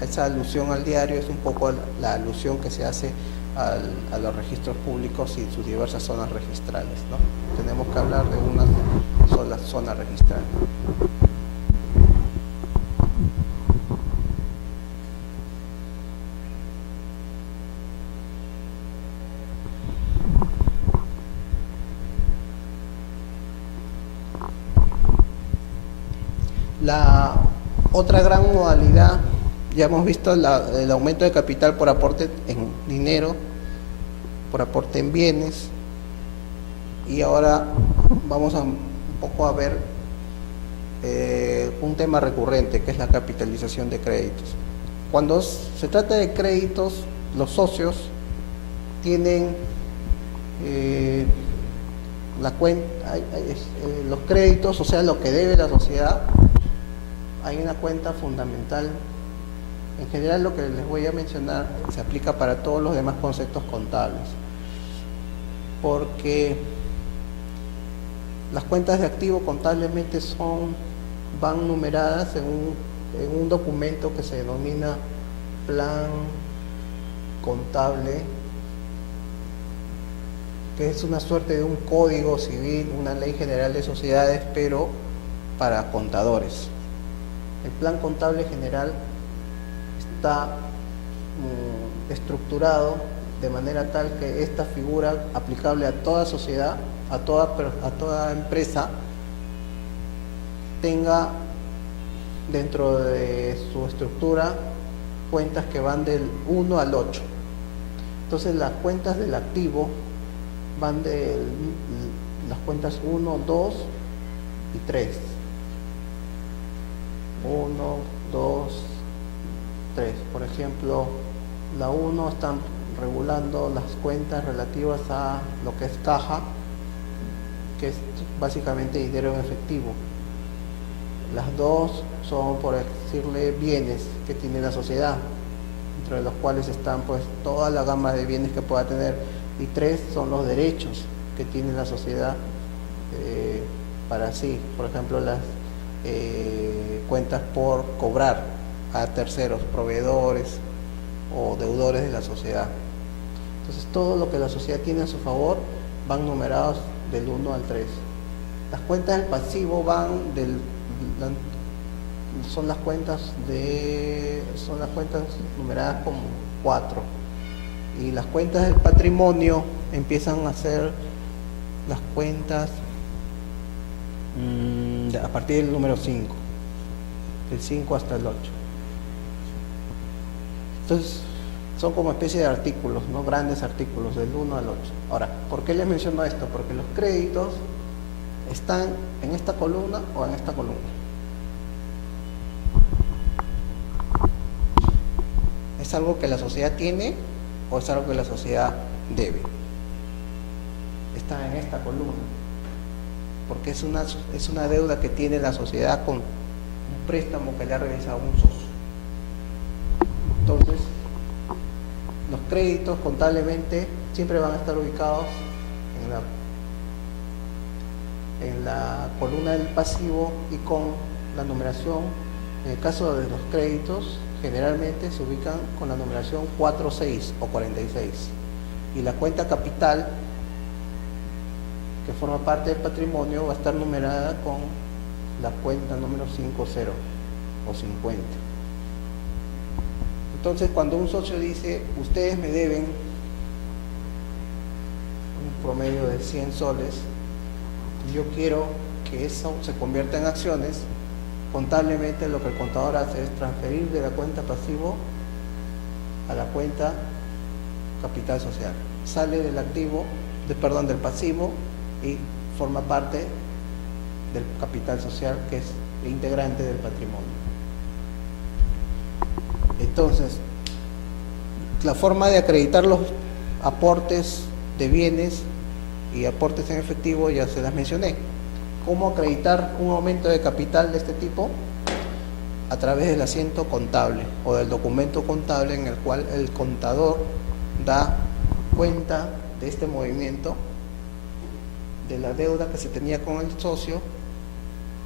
Esa alusión al diario es un poco la alusión que se hace a los registros públicos y sus diversas zonas registrales, ¿no? Tenemos que hablar de una sola zona registral. La otra gran modalidad, ya hemos visto el aumento de capital por aporte en dinero, por aporte en bienes, y ahora vamos un poco a ver un tema recurrente, que es la capitalización de créditos. Cuando se trata de créditos, los socios tienen la cuenta, los créditos, o sea, lo que debe la sociedad. Hay una cuenta fundamental. En general, lo que les voy a mencionar se aplica para todos los demás conceptos contables, porque las cuentas de activo contablemente van numeradas en un documento que se denomina plan contable, que es una suerte de un código civil, una ley general de sociedades, pero para contadores. El plan contable general está estructurado de manera tal que esta figura aplicable a toda sociedad, a toda empresa, tenga dentro de su estructura cuentas que van del 1 al 8. Entonces las cuentas del activo van de las cuentas 1, 2 y 3. 1, 2, 3. Por ejemplo, la 1 están regulando las cuentas relativas a lo que es caja, que es básicamente dinero en efectivo. Las 2 son, por decirle, bienes que tiene la sociedad, entre los cuales están pues toda la gama de bienes que pueda tener, y 3 son los derechos que tiene la sociedad para sí, por ejemplo las cuentas por cobrar a terceros, proveedores o deudores de la sociedad. Entonces todo lo que la sociedad tiene a su favor van numerados del 1 al 3. Las cuentas del pasivo son las cuentas numeradas como 4, y las cuentas del patrimonio empiezan a ser las cuentas a partir del número 5, del 5 hasta el 8. Entonces son como especie de artículos, ¿no? Grandes artículos del 1 al 8. Ahora, ¿por qué les menciono esto? Porque los créditos están en esta columna o en esta columna. ¿Es algo que la sociedad tiene o es algo que la sociedad debe? Está en esta columna, porque es una deuda que tiene la sociedad con un préstamo que le ha realizado un socio. Entonces, los créditos contablemente siempre van a estar ubicados en la columna del pasivo y con la numeración. En el caso de los créditos, generalmente se ubican con la numeración 4, 6 o 46. Y la cuenta capital, que forma parte del patrimonio, va a estar numerada con la cuenta número 5, 0 o 50. Entonces, cuando un socio dice, ustedes me deben un promedio de 100 soles, y yo quiero que eso se convierta en acciones, contablemente lo que el contador hace es transferir de la cuenta pasivo a la cuenta capital social. Sale del activo, del pasivo y forma parte del capital social, que es integrante del patrimonio. Entonces, la forma de acreditar los aportes de bienes y aportes en efectivo ya se las mencioné. ¿Cómo acreditar un aumento de capital de este tipo? A través del asiento contable o del documento contable en el cual el contador da cuenta de este movimiento, de la deuda que se tenía con el socio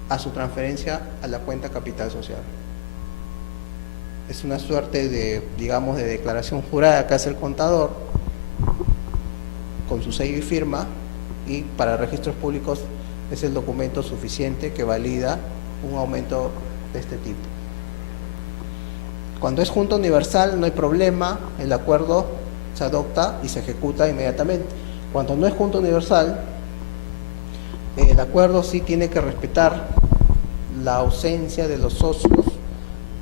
a su transferencia a la cuenta capital social. Es una suerte de, digamos, de declaración jurada que hace el contador con su sello y firma, y para registros públicos es el documento suficiente que valida un aumento de este tipo. Cuando es junta universal no hay problema, el acuerdo se adopta y se ejecuta inmediatamente. Cuando no es junta universal, el acuerdo sí tiene que respetar la ausencia de los socios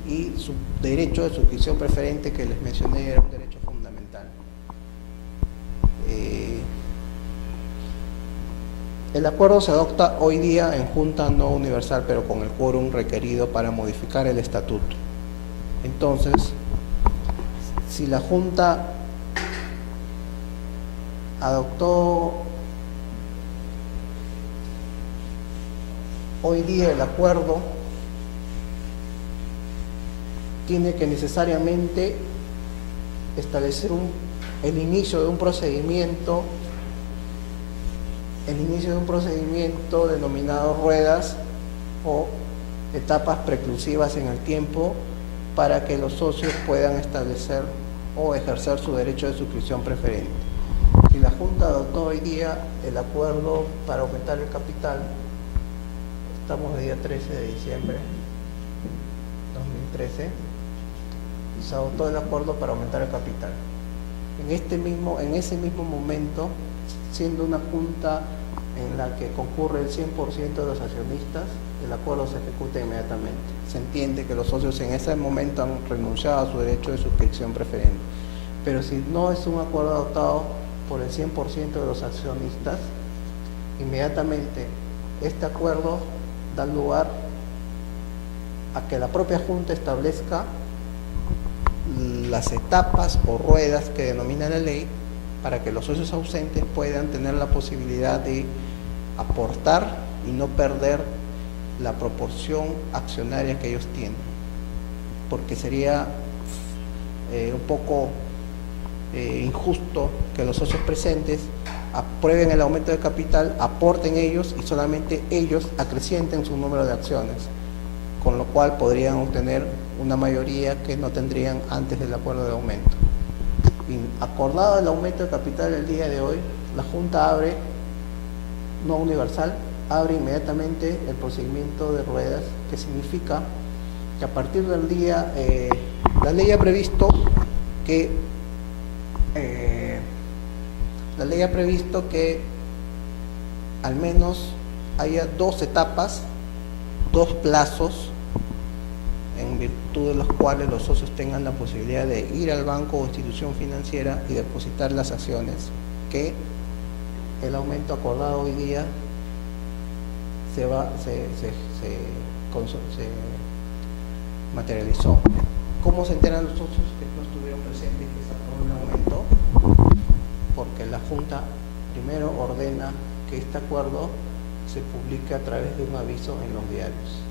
y su derecho de suscripción preferente que les mencioné era un derecho fundamental. El acuerdo se adopta hoy día en junta no universal, pero con el quórum requerido para modificar el estatuto. Entonces, si la junta adoptó hoy día el acuerdo, tiene que necesariamente establecer el inicio de un procedimiento denominado ruedas o etapas preclusivas en el tiempo para que los socios puedan establecer o ejercer su derecho de suscripción preferente. Si la Junta adoptó hoy día el acuerdo para aumentar el capital, estamos el día 13 de diciembre 2013, y se adoptó el acuerdo para aumentar el capital. En ese mismo momento, siendo una junta en la que concurre el 100% de los accionistas, el acuerdo se ejecuta inmediatamente. Se entiende que los socios en ese momento han renunciado a su derecho de suscripción preferente. Pero si no es un acuerdo adoptado por el 100% de los accionistas, inmediatamente este acuerdo da lugar a que la propia Junta establezca las etapas o ruedas que denomina la ley para que los socios ausentes puedan tener la posibilidad de aportar y no perder la proporción accionaria que ellos tienen, porque sería un poco injusto que los socios presentes aprueben el aumento de capital, aporten ellos y solamente ellos acrecienten su número de acciones, con lo cual podrían obtener una mayoría que no tendrían antes del acuerdo de aumento. Y acordado el aumento de capital el día de hoy, la Junta abre, no universal, abre inmediatamente el procedimiento de ruedas, que significa que a partir del día, la ley ha previsto que al menos haya 2 etapas, 2 plazos, en virtud de los cuales los socios tengan la posibilidad de ir al banco o institución financiera y depositar las acciones que el aumento acordado hoy día se materializó. ¿Cómo se enteran los socios que no estuvieron presentes que se aprobó un aumento? Porque la Junta primero ordena que este acuerdo se publique a través de un aviso en los diarios.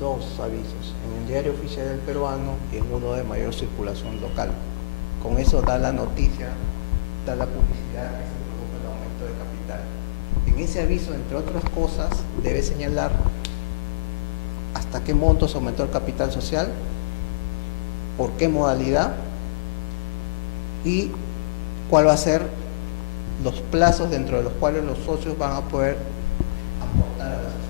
2 avisos, en el Diario Oficial del Peruano y en uno de mayor circulación local. Con eso da la noticia, da la publicidad que se produjo el aumento de capital. En ese aviso, entre otras cosas, debe señalar hasta qué monto se aumentó el capital social, por qué modalidad y cuál va a ser los plazos dentro de los cuales los socios van a poder aportar a la sociedad.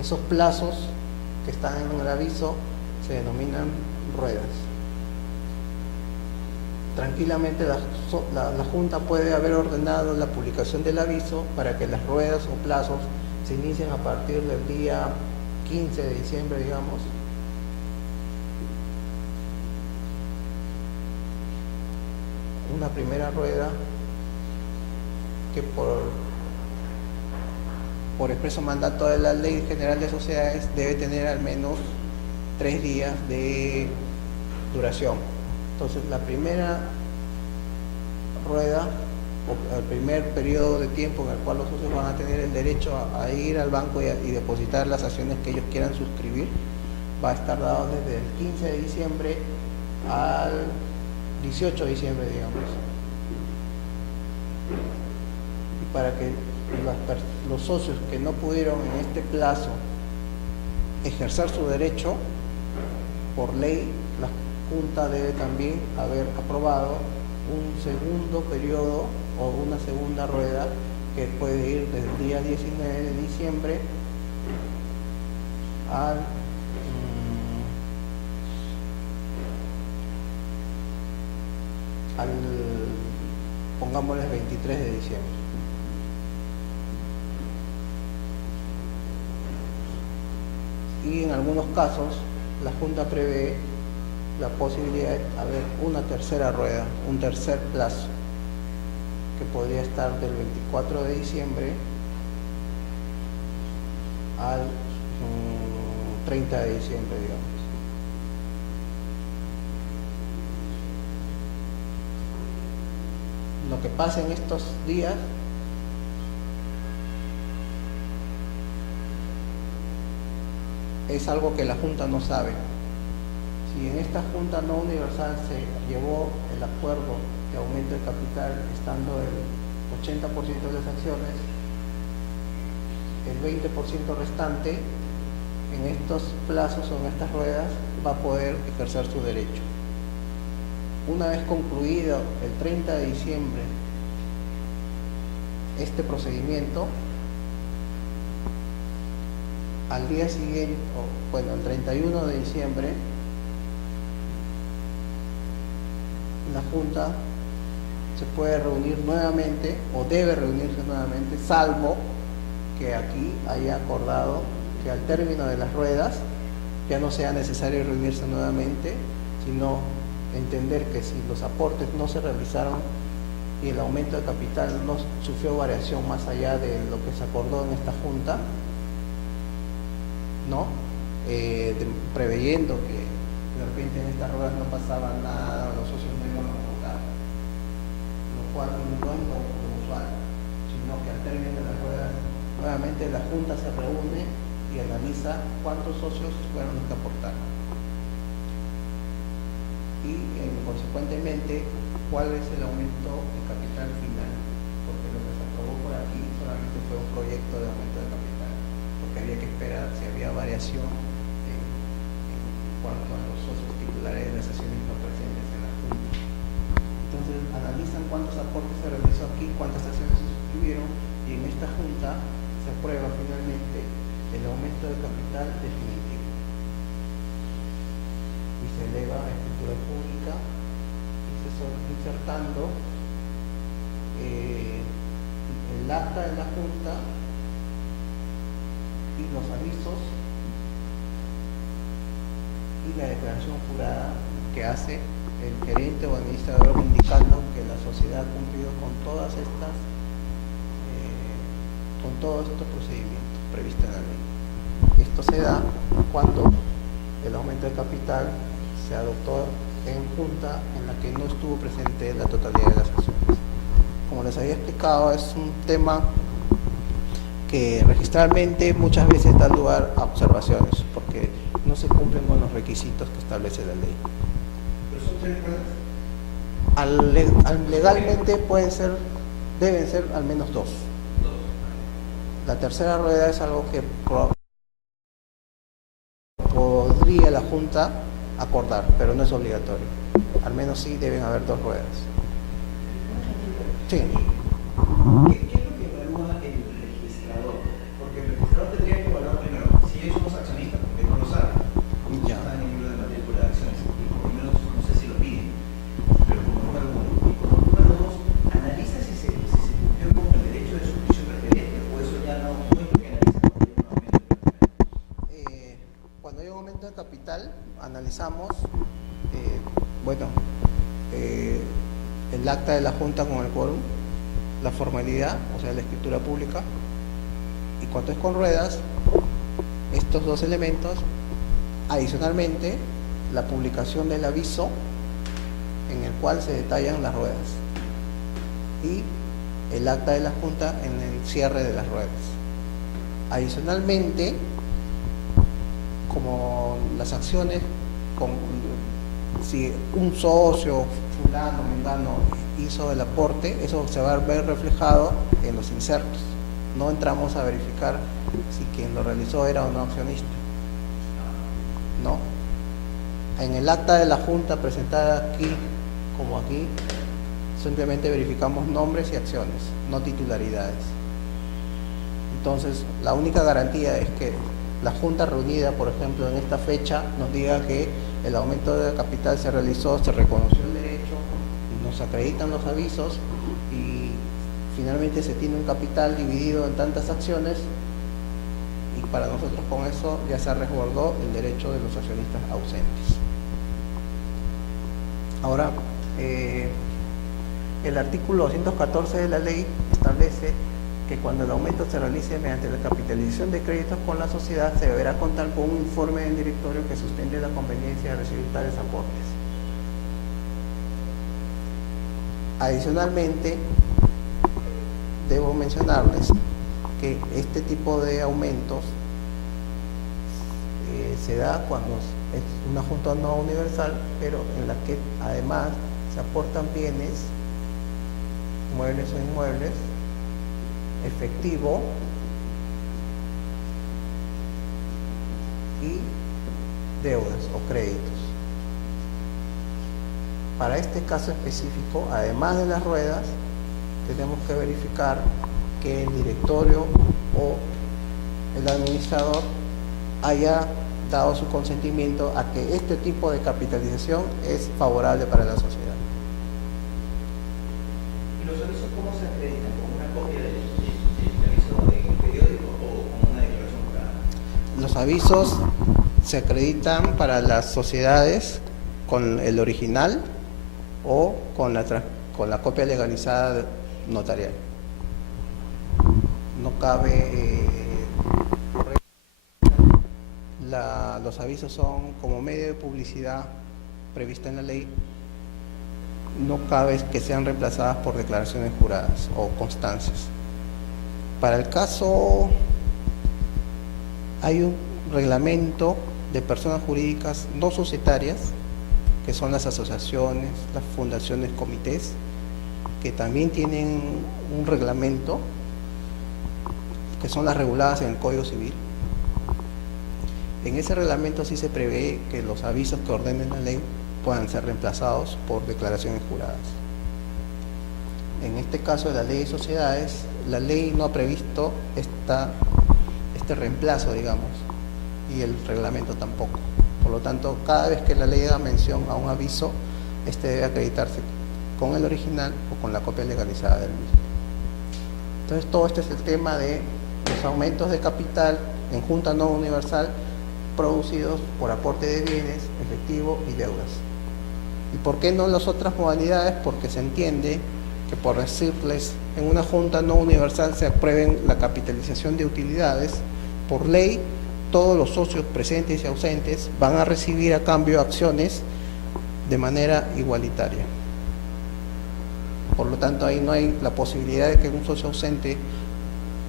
Esos plazos que están en el aviso se denominan ruedas. tranquilamente la Junta puede haber ordenado la publicación del aviso para que las ruedas o plazos se inicien a partir del día 15 de diciembre, digamos. Una primera rueda que por expreso mandato de la Ley General de Sociedades debe tener al menos 3 días de duración. Entonces, la primera rueda o el primer periodo de tiempo en el cual los socios van a tener el derecho a ir al banco y depositar las acciones que ellos quieran suscribir va a estar dado desde el 15 de diciembre al 18 de diciembre, digamos. Y para que los socios que no pudieron en este plazo ejercer su derecho, por ley, la Junta debe también haber aprobado un segundo periodo o una segunda rueda que puede ir desde el día 19 de diciembre pongámosle 23 de diciembre. Y en algunos casos la Junta prevé la posibilidad de haber una tercera rueda, un tercer plazo, que podría estar del 24 de diciembre al 30 de diciembre, digamos. Lo que pasa en estos días es algo que la Junta no sabe. Si en esta Junta no universal se llevó el acuerdo de aumento de capital estando el 80% de las acciones, el 20% restante en estos plazos o en estas ruedas va a poder ejercer su derecho. Una vez concluido el 30 de diciembre este procedimiento, al día siguiente, el 31 de diciembre, la Junta se puede reunir nuevamente o debe reunirse nuevamente, salvo que aquí haya acordado que al término de las ruedas ya no sea necesario reunirse nuevamente, sino entender que si los aportes no se realizaron y el aumento de capital no sufrió variación más allá de lo que se acordó en esta Junta, ¿no? Preveyendo que de repente en estas ruedas no pasaba nada, los socios no iban a votar, lo cual no es lo usual, sino que al término de las ruedas nuevamente la Junta se reúne y analiza cuántos socios fueron los que aportaron y consecuentemente cuál es el aumento de capital final, porque lo que se aprobó por aquí solamente fue un proyecto de aumento de capital, porque había que esperar si había variación en cuanto a los socios titulares de las acciones no presentes en la Junta. Entonces analizan cuántos aportes se realizó aquí, cuántas acciones se suscribieron, y en esta Junta se aprueba finalmente el aumento de capital definitivo y se eleva a escritura pública y se insertando el acta de la Junta y los avisos y la declaración jurada que hace el gerente o administrador indicando que la sociedad ha cumplido con todos estos procedimientos previstos en la ley. Esto se da cuando el aumento de capital se adoptó en Junta en la que no estuvo presente la totalidad de las acciones. Como les había explicado, es un tema que registralmente muchas veces da lugar a observaciones porque no se cumplen con los requisitos que establece la ley. ¿Pero son 3 ruedas? Legalmente deben ser al menos 2. La tercera rueda es algo que podría la Junta acordar, pero no es obligatorio. Al menos sí deben haber 2 ruedas. Sí. ¿Qué es lo que evalúa el registrador? Porque el registrador tendría que evaluar primero si ellos somos accionistas, porque no lo saben. No Ya. está en el libro de matrícula de acciones, y por lo menos no sé si lo piden. Pero como número Cuando hay un aumento de capital, analizamos, bueno, el acta de la Junta con el quórum, la formalidad, o sea, la escritura pública, y cuando es con ruedas, estos dos elementos, adicionalmente, la publicación del aviso en el cual se detallan las ruedas y el acta de la Junta en el cierre de las ruedas. Adicionalmente, como las acciones, si un socio, fulano, mengano, hizo el aporte, eso se va a ver reflejado en los insertos. No entramos a verificar si quien lo realizó era o no accionista. No. En el acta de la Junta presentada aquí, como aquí, simplemente verificamos nombres y acciones, no titularidades. Entonces, la única garantía es que la Junta reunida, por ejemplo, en esta fecha, nos diga que el aumento de capital se realizó, se reconoció el derecho, nos acreditan los avisos y finalmente se tiene un capital dividido en tantas acciones, y para nosotros con eso ya se resguardó el derecho de los accionistas ausentes. Ahora, el artículo 214 de la ley establece que cuando el aumento se realice mediante la capitalización de créditos con la sociedad, se deberá contar con un informe del directorio que sustente la conveniencia de recibir tales aportes. Adicionalmente, debo mencionarles que este tipo de aumentos se da cuando es una junta no universal, pero en la que además se aportan bienes, muebles o inmuebles, efectivo y deudas o créditos. Para este caso específico, además de las ruedas, tenemos que verificar que el directorio o el administrador haya dado su consentimiento a que este tipo de capitalización es favorable para la sociedad. ¿Y los avisos cómo se acreditan? ¿Con una copia del aviso en el periódico o con una declaración jurada? Los avisos se acreditan para las sociedades con el original o con la copia legalizada notarial. No cabe los avisos son como medio de publicidad prevista en la ley, no cabe que sean reemplazadas por declaraciones juradas o constancias. Para el caso, hay un reglamento de personas jurídicas no societarias, que son las asociaciones, las fundaciones, comités, que también tienen un reglamento, que son las reguladas en el Código Civil. En ese reglamento sí se prevé que los avisos que ordenen la ley puedan ser reemplazados por declaraciones juradas. En este caso de la ley de sociedades, la ley no ha previsto este reemplazo, digamos, y el reglamento tampoco. Por lo tanto, cada vez que la ley da mención a un aviso, este debe acreditarse con el original o con la copia legalizada del mismo. Entonces, todo este es el tema de los aumentos de capital en junta no universal producidos por aporte de bienes, efectivo y deudas. ¿Y por qué no las otras modalidades? Porque se entiende que, por decirles, en una junta no universal se aprueben la capitalización de utilidades. Por ley, todos los socios presentes y ausentes van a recibir a cambio acciones de manera igualitaria. Por lo tanto, ahí no hay la posibilidad de que un socio ausente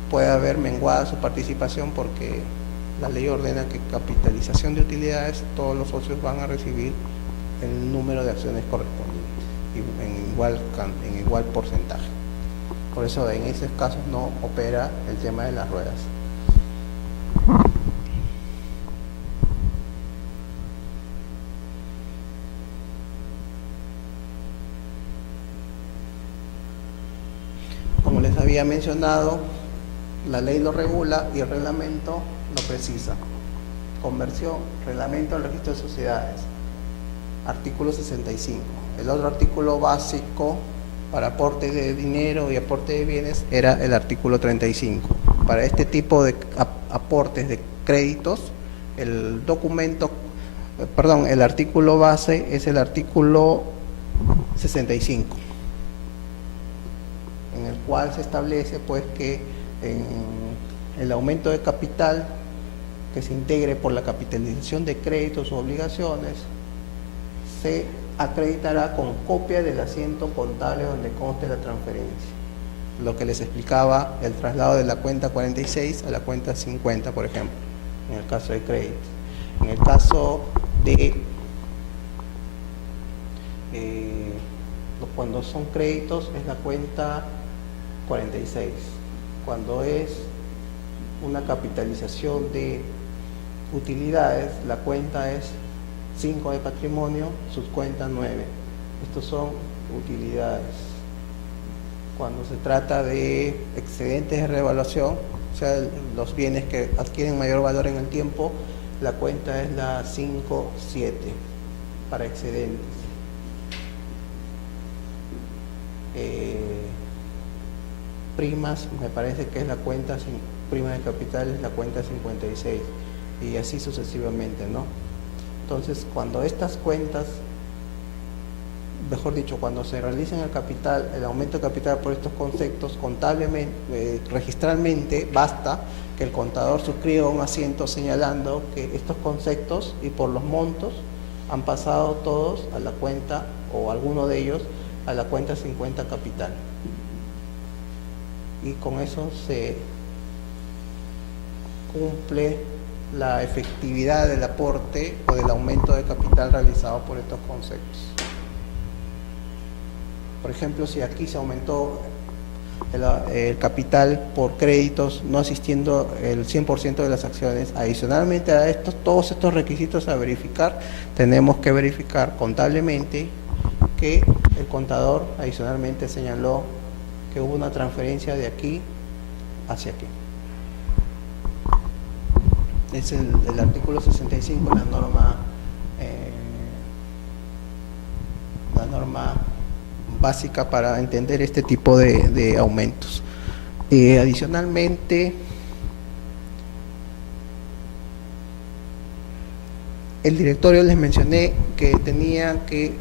pueda ver menguada su participación, porque la ley ordena que capitalización de utilidades, todos los socios van a recibir el número de acciones correspondientes en igual porcentaje. Por eso en esos casos no opera el tema de las ruedas. Como les había mencionado, la ley lo regula y el reglamento lo precisa. Conversión, reglamento del registro de sociedades, artículo 65. El otro artículo básico para aporte de dinero y aporte de bienes era el artículo 35. Para este tipo de aportes de créditos el documento, perdón, el artículo base es el artículo 65, en el cual se establece pues que en el aumento de capital que se integre por la capitalización de créditos o obligaciones se acreditará con copia del asiento contable donde conste la transferencia. Lo que les explicaba, el traslado de la cuenta 46 a la cuenta 50, por ejemplo, en el caso de créditos. En el caso de cuando son créditos es la cuenta 46. Cuando es una capitalización de utilidades, la cuenta es 5 de patrimonio, subcuenta 9. Estos son utilidades. Cuando se trata de excedentes de revaluación, o sea, los bienes que adquieren mayor valor en el tiempo, la cuenta es la 5.7 para excedentes. Primas, me parece que es la cuenta, prima de capital es la cuenta 56 y así sucesivamente, ¿no? Entonces, cuando estas cuentas, mejor dicho, cuando se realicen el capital, el aumento de capital por estos conceptos, contablemente, registralmente, basta que el contador suscriba un asiento señalando que estos conceptos y por los montos han pasado todos a la cuenta, o alguno de ellos, a la cuenta 50 capital. Y con eso se cumple la efectividad del aporte o del aumento de capital realizado por estos conceptos. Por ejemplo, si aquí se aumentó el capital por créditos, no asistiendo el 100% de las acciones, adicionalmente a todos estos requisitos a verificar, tenemos que verificar contablemente que el contador adicionalmente señaló que hubo una transferencia de aquí hacia aquí. Es el artículo 65, la norma básica para entender este tipo de aumentos. Adicionalmente, el directorio les mencioné que tenía que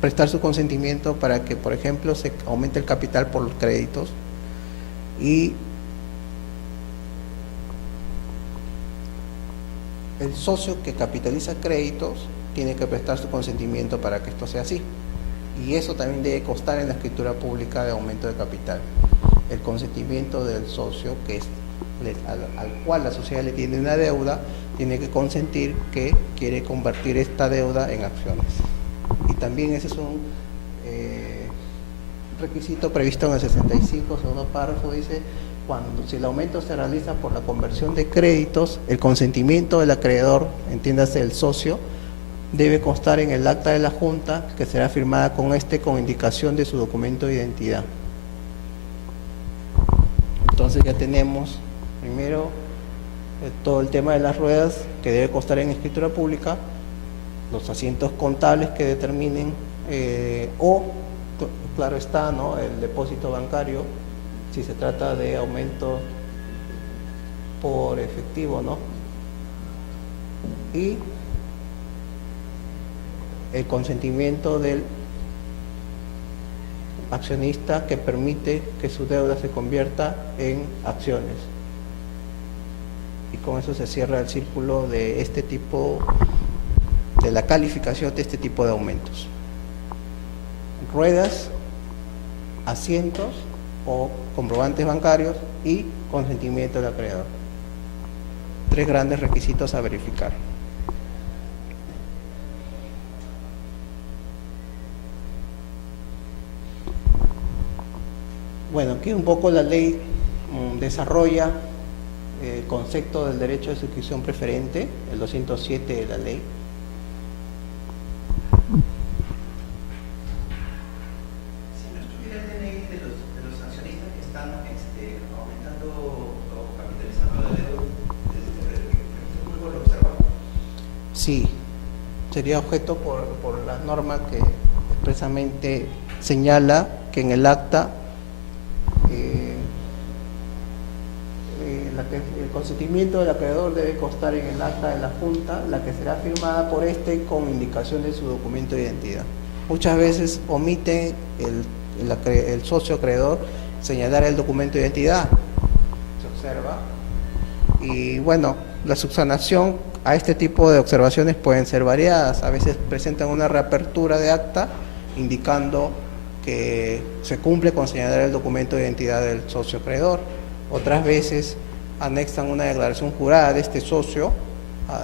prestar su consentimiento para que, por ejemplo, se aumente el capital por los créditos, y el socio que capitaliza créditos tiene que prestar su consentimiento para que esto sea así. Y eso también debe constar en la escritura pública de aumento de capital. El consentimiento del socio, que es al cual la sociedad le tiene una deuda, tiene que consentir que quiere convertir esta deuda en acciones. Y también ese es un requisito previsto en el 65, segundo párrafo, dice: si el aumento se realiza por la conversión de créditos, el consentimiento del acreedor, entiéndase el socio, debe constar en el acta de la Junta, que será firmada con indicación de su documento de identidad. Entonces ya tenemos primero todo el tema de las ruedas, que debe constar en escritura pública, los asientos contables que determinen, claro está, ¿no?, el depósito bancario, si se trata de aumento por efectivo, ¿no? Y el consentimiento del accionista que permite que su deuda se convierta en acciones. Y con eso se cierra el círculo de este tipo, de la calificación de este tipo de aumentos. Ruedas, asientos o comprobantes bancarios y consentimiento del acreedor. 3 grandes requisitos a verificar. Bueno, aquí un poco la ley desarrolla el concepto del derecho de suscripción preferente, el 207 de la ley. Si no estuviera el DNI de los accionistas que están aumentando o capitalizando la deuda, ¿es muy bueno observar? Sí, sería objeto por la norma que expresamente señala que en el acta el consentimiento del acreedor debe constar en el acta de la Junta, la que será firmada por este con indicación de su documento de identidad. Muchas veces omite el socio acreedor señalar el documento de identidad, se observa, y bueno, la subsanación a este tipo de observaciones pueden ser variadas. A veces presentan una reapertura de acta indicando que se cumple con señalar el documento de identidad del socio acreedor. Otras veces anexan una declaración jurada de este socio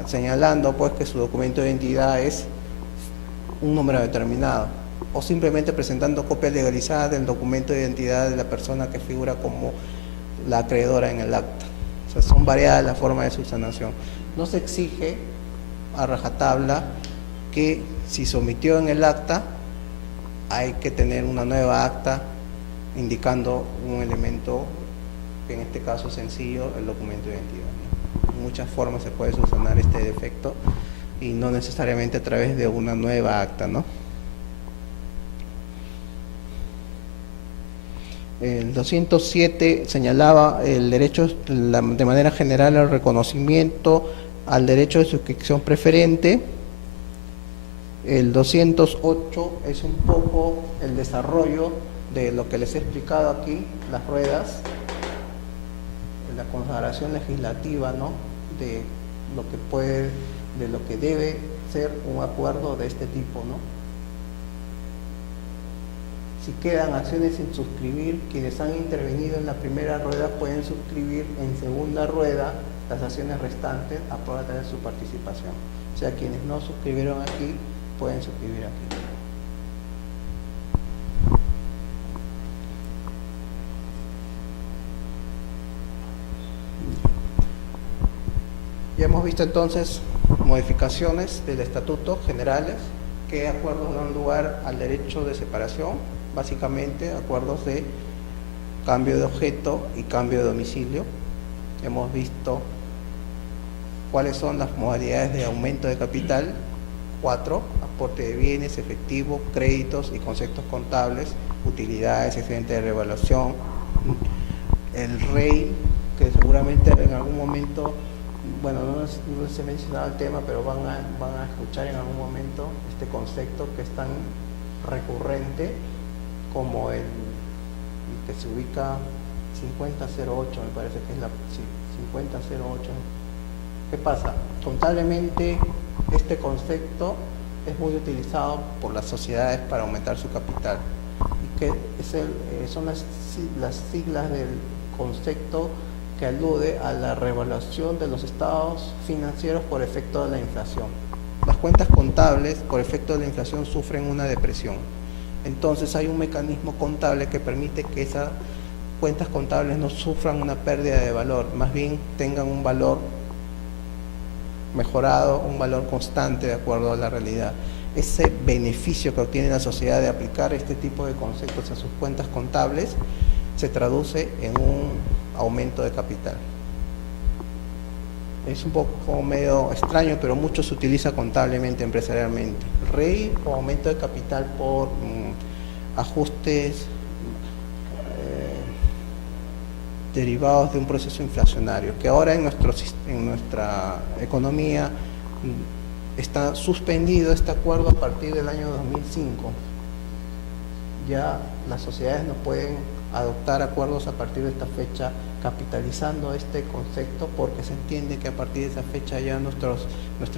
señalando pues que su documento de identidad es un número determinado, o simplemente presentando copia legalizada del documento de identidad de la persona que figura como la acreedora en el acta. O sea, son variadas las formas de subsanación. No se exige a rajatabla que si se omitió en el acta hay que tener una nueva acta indicando un elemento que en este caso es sencillo, el documento de identidad, ¿no? En muchas formas se puede subsanar este defecto y no necesariamente a través de una nueva acta, ¿no? El 207 señalaba el derecho de manera general al reconocimiento al derecho de suscripción preferente. El 208 es un poco el desarrollo de lo que les he explicado aquí, las ruedas, la consagración legislativa, ¿no?, de lo que debe ser un acuerdo de este tipo, ¿no? Si quedan acciones sin suscribir, quienes han intervenido en la primera rueda pueden suscribir en segunda rueda las acciones restantes a prueba de su participación. O sea, quienes no suscribieron aquí pueden suscribir aquí. Ya hemos visto entonces modificaciones del estatuto generales, qué acuerdos dan lugar al derecho de separación, básicamente acuerdos de cambio de objeto y cambio de domicilio. Hemos visto cuáles son las modalidades de aumento de capital, 4, aporte de bienes, efectivo, créditos y conceptos contables, utilidades, excedente de revaluación, el REI, que seguramente en algún momento, bueno, no se ha mencionado el tema, pero van a escuchar en algún momento este concepto que es tan recurrente como el que se ubica 5008, me parece que es la 5008. ¿Qué pasa? Contablemente este concepto es muy utilizado por las sociedades para aumentar su capital, y que son las siglas del concepto que alude a la revaluación de los estados financieros por efecto de la inflación. Las cuentas contables por efecto de la inflación sufren una depresión. Entonces hay un mecanismo contable que permite que esas cuentas contables no sufran una pérdida de valor, más bien tengan un valor mejorado, un valor constante de acuerdo a la realidad. Ese beneficio que obtiene la sociedad de aplicar este tipo de conceptos a sus cuentas contables se traduce en un aumento de capital. Es un poco medio extraño, pero mucho se utiliza contablemente, empresarialmente. REI o aumento de capital por ajustes derivados de un proceso inflacionario, que ahora en nuestra economía está suspendido este acuerdo a partir del año 2005. Ya las sociedades no pueden adoptar acuerdos a partir de esta fecha capitalizando este concepto, porque se entiende que a partir de esa fecha ya nuestra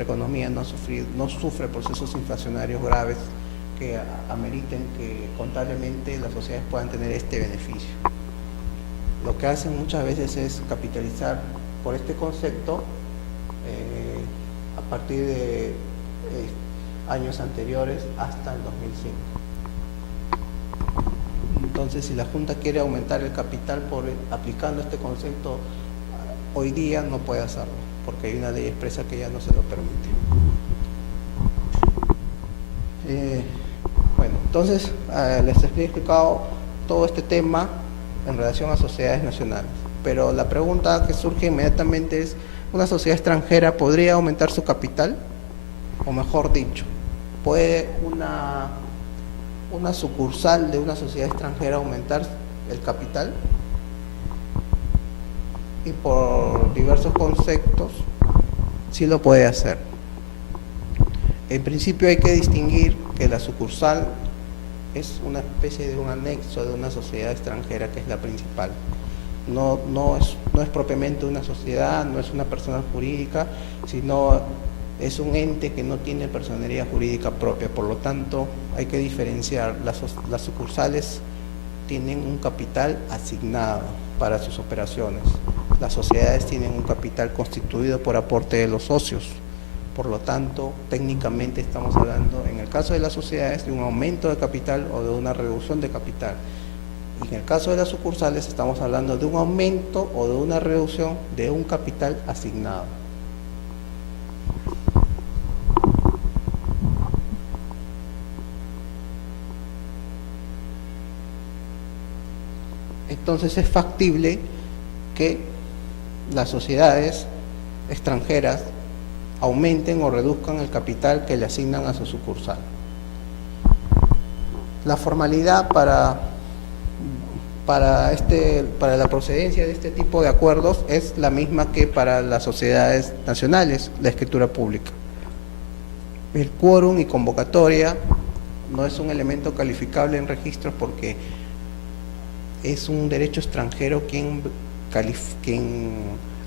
economía no sufre procesos inflacionarios graves que ameriten que contablemente las sociedades puedan tener este beneficio. Lo que hacen muchas veces es capitalizar por este concepto a partir de años anteriores hasta el 2005. Entonces, si la Junta quiere aumentar el capital aplicando este concepto, hoy día no puede hacerlo, porque hay una ley expresa que ya no se lo permite. Bueno, entonces les he explicado todo este tema en relación a sociedades nacionales, pero la pregunta que surge inmediatamente es: ¿una sociedad extranjera podría aumentar su capital? O mejor dicho, ¿puede una sucursal de una sociedad extranjera aumentar el capital? y por diversos conceptos sí lo puede hacer. En principio hay que distinguir que la sucursal es una especie de un anexo de una sociedad extranjera que es la principal. No es propiamente una sociedad, no es una persona jurídica, sino es un ente que no tiene personería jurídica propia. Por lo tanto, hay que diferenciar. Las sucursales tienen un capital asignado para sus operaciones. Las sociedades tienen un capital constituido por aporte de los socios. Por lo tanto, técnicamente estamos hablando, en el caso de las sociedades, de un aumento de capital o de una reducción de capital. Y en el caso de las sucursales estamos hablando de un aumento o de una reducción de un capital asignado. Entonces es factible que las sociedades extranjeras aumenten o reduzcan el capital que le asignan a su sucursal. La formalidad para la procedencia de este tipo de acuerdos es la misma que para las sociedades nacionales, la escritura pública. El quórum y convocatoria no es un elemento calificable en registros porque es un derecho extranjero quien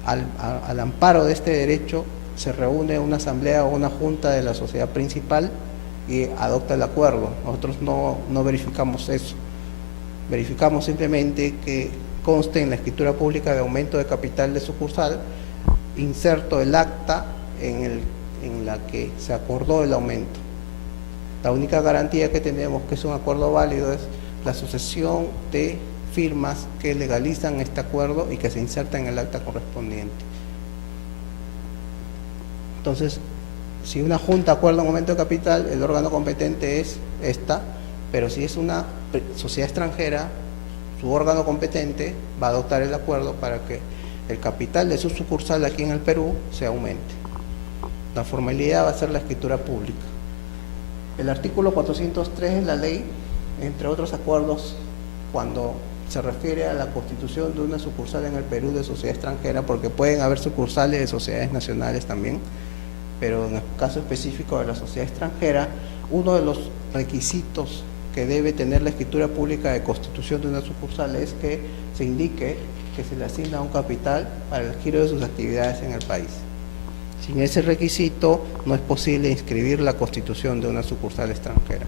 al amparo de este derecho se reúne una asamblea o una junta de la sociedad principal y adopta el acuerdo. Nosotros no verificamos eso. Verificamos simplemente que conste en la escritura pública de aumento de capital de sucursal, inserto el acta en la que se acordó el aumento. La única garantía que tenemos que es un acuerdo válido es la sucesión de firmas que legalizan este acuerdo y que se insertan en el acta correspondiente. Entonces, si una junta acuerda un aumento de capital, el órgano competente es esta, pero si es una sociedad extranjera, su órgano competente va a adoptar el acuerdo para que el capital de su sucursal aquí en el Perú se aumente. La formalidad va a ser la escritura pública. El artículo 403 de la ley, entre otros acuerdos, cuando se refiere a la constitución de una sucursal en el Perú de sociedad extranjera, porque pueden haber sucursales de sociedades nacionales también, pero en el caso específico de la sociedad extranjera, uno de los requisitos que debe tener la escritura pública de constitución de una sucursal es que se indique que se le asigna un capital para el giro de sus actividades en el país. Sin ese requisito no es posible inscribir la constitución de una sucursal extranjera.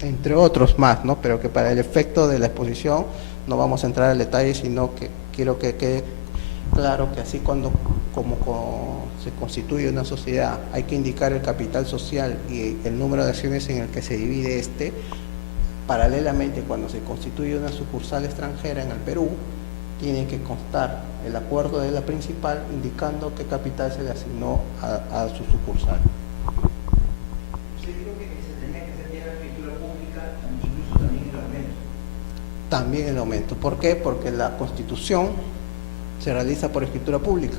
Entre otros más, ¿no? Pero que para el efecto de la exposición no vamos a entrar al detalle, sino que quiero que quede claro que así como se constituye una sociedad, hay que indicar el capital social y el número de acciones en el que se divide este. Paralelamente, cuando se constituye una sucursal extranjera en el Perú, tiene que constar el acuerdo de la principal indicando qué capital se le asignó a su sucursal. Usted dijo que se tenía que hacer ya la escritura pública, incluso también el aumento. También el aumento. ¿Por qué? Porque la constitución se realiza por escritura pública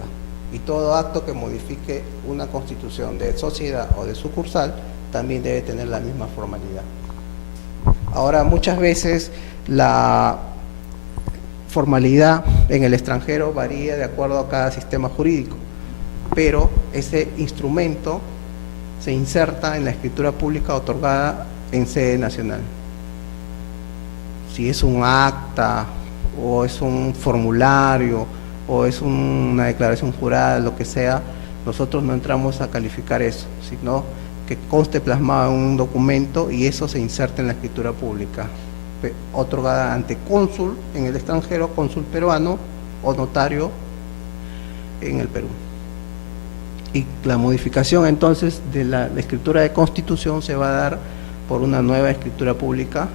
y todo acto que modifique una constitución de sociedad o de sucursal también debe tener la misma formalidad. Ahora, muchas veces la formalidad en el extranjero varía de acuerdo a cada sistema jurídico, pero ese instrumento se inserta en la escritura pública otorgada en sede nacional. Si es un acta o es un formulario o es una declaración jurada, lo que sea, nosotros no entramos a calificar eso, sino que conste plasmado en un documento y eso se inserta en la escritura pública, otorgada ante cónsul en el extranjero, cónsul peruano o notario en el Perú. Y la modificación entonces de la escritura de constitución se va a dar por una nueva escritura pública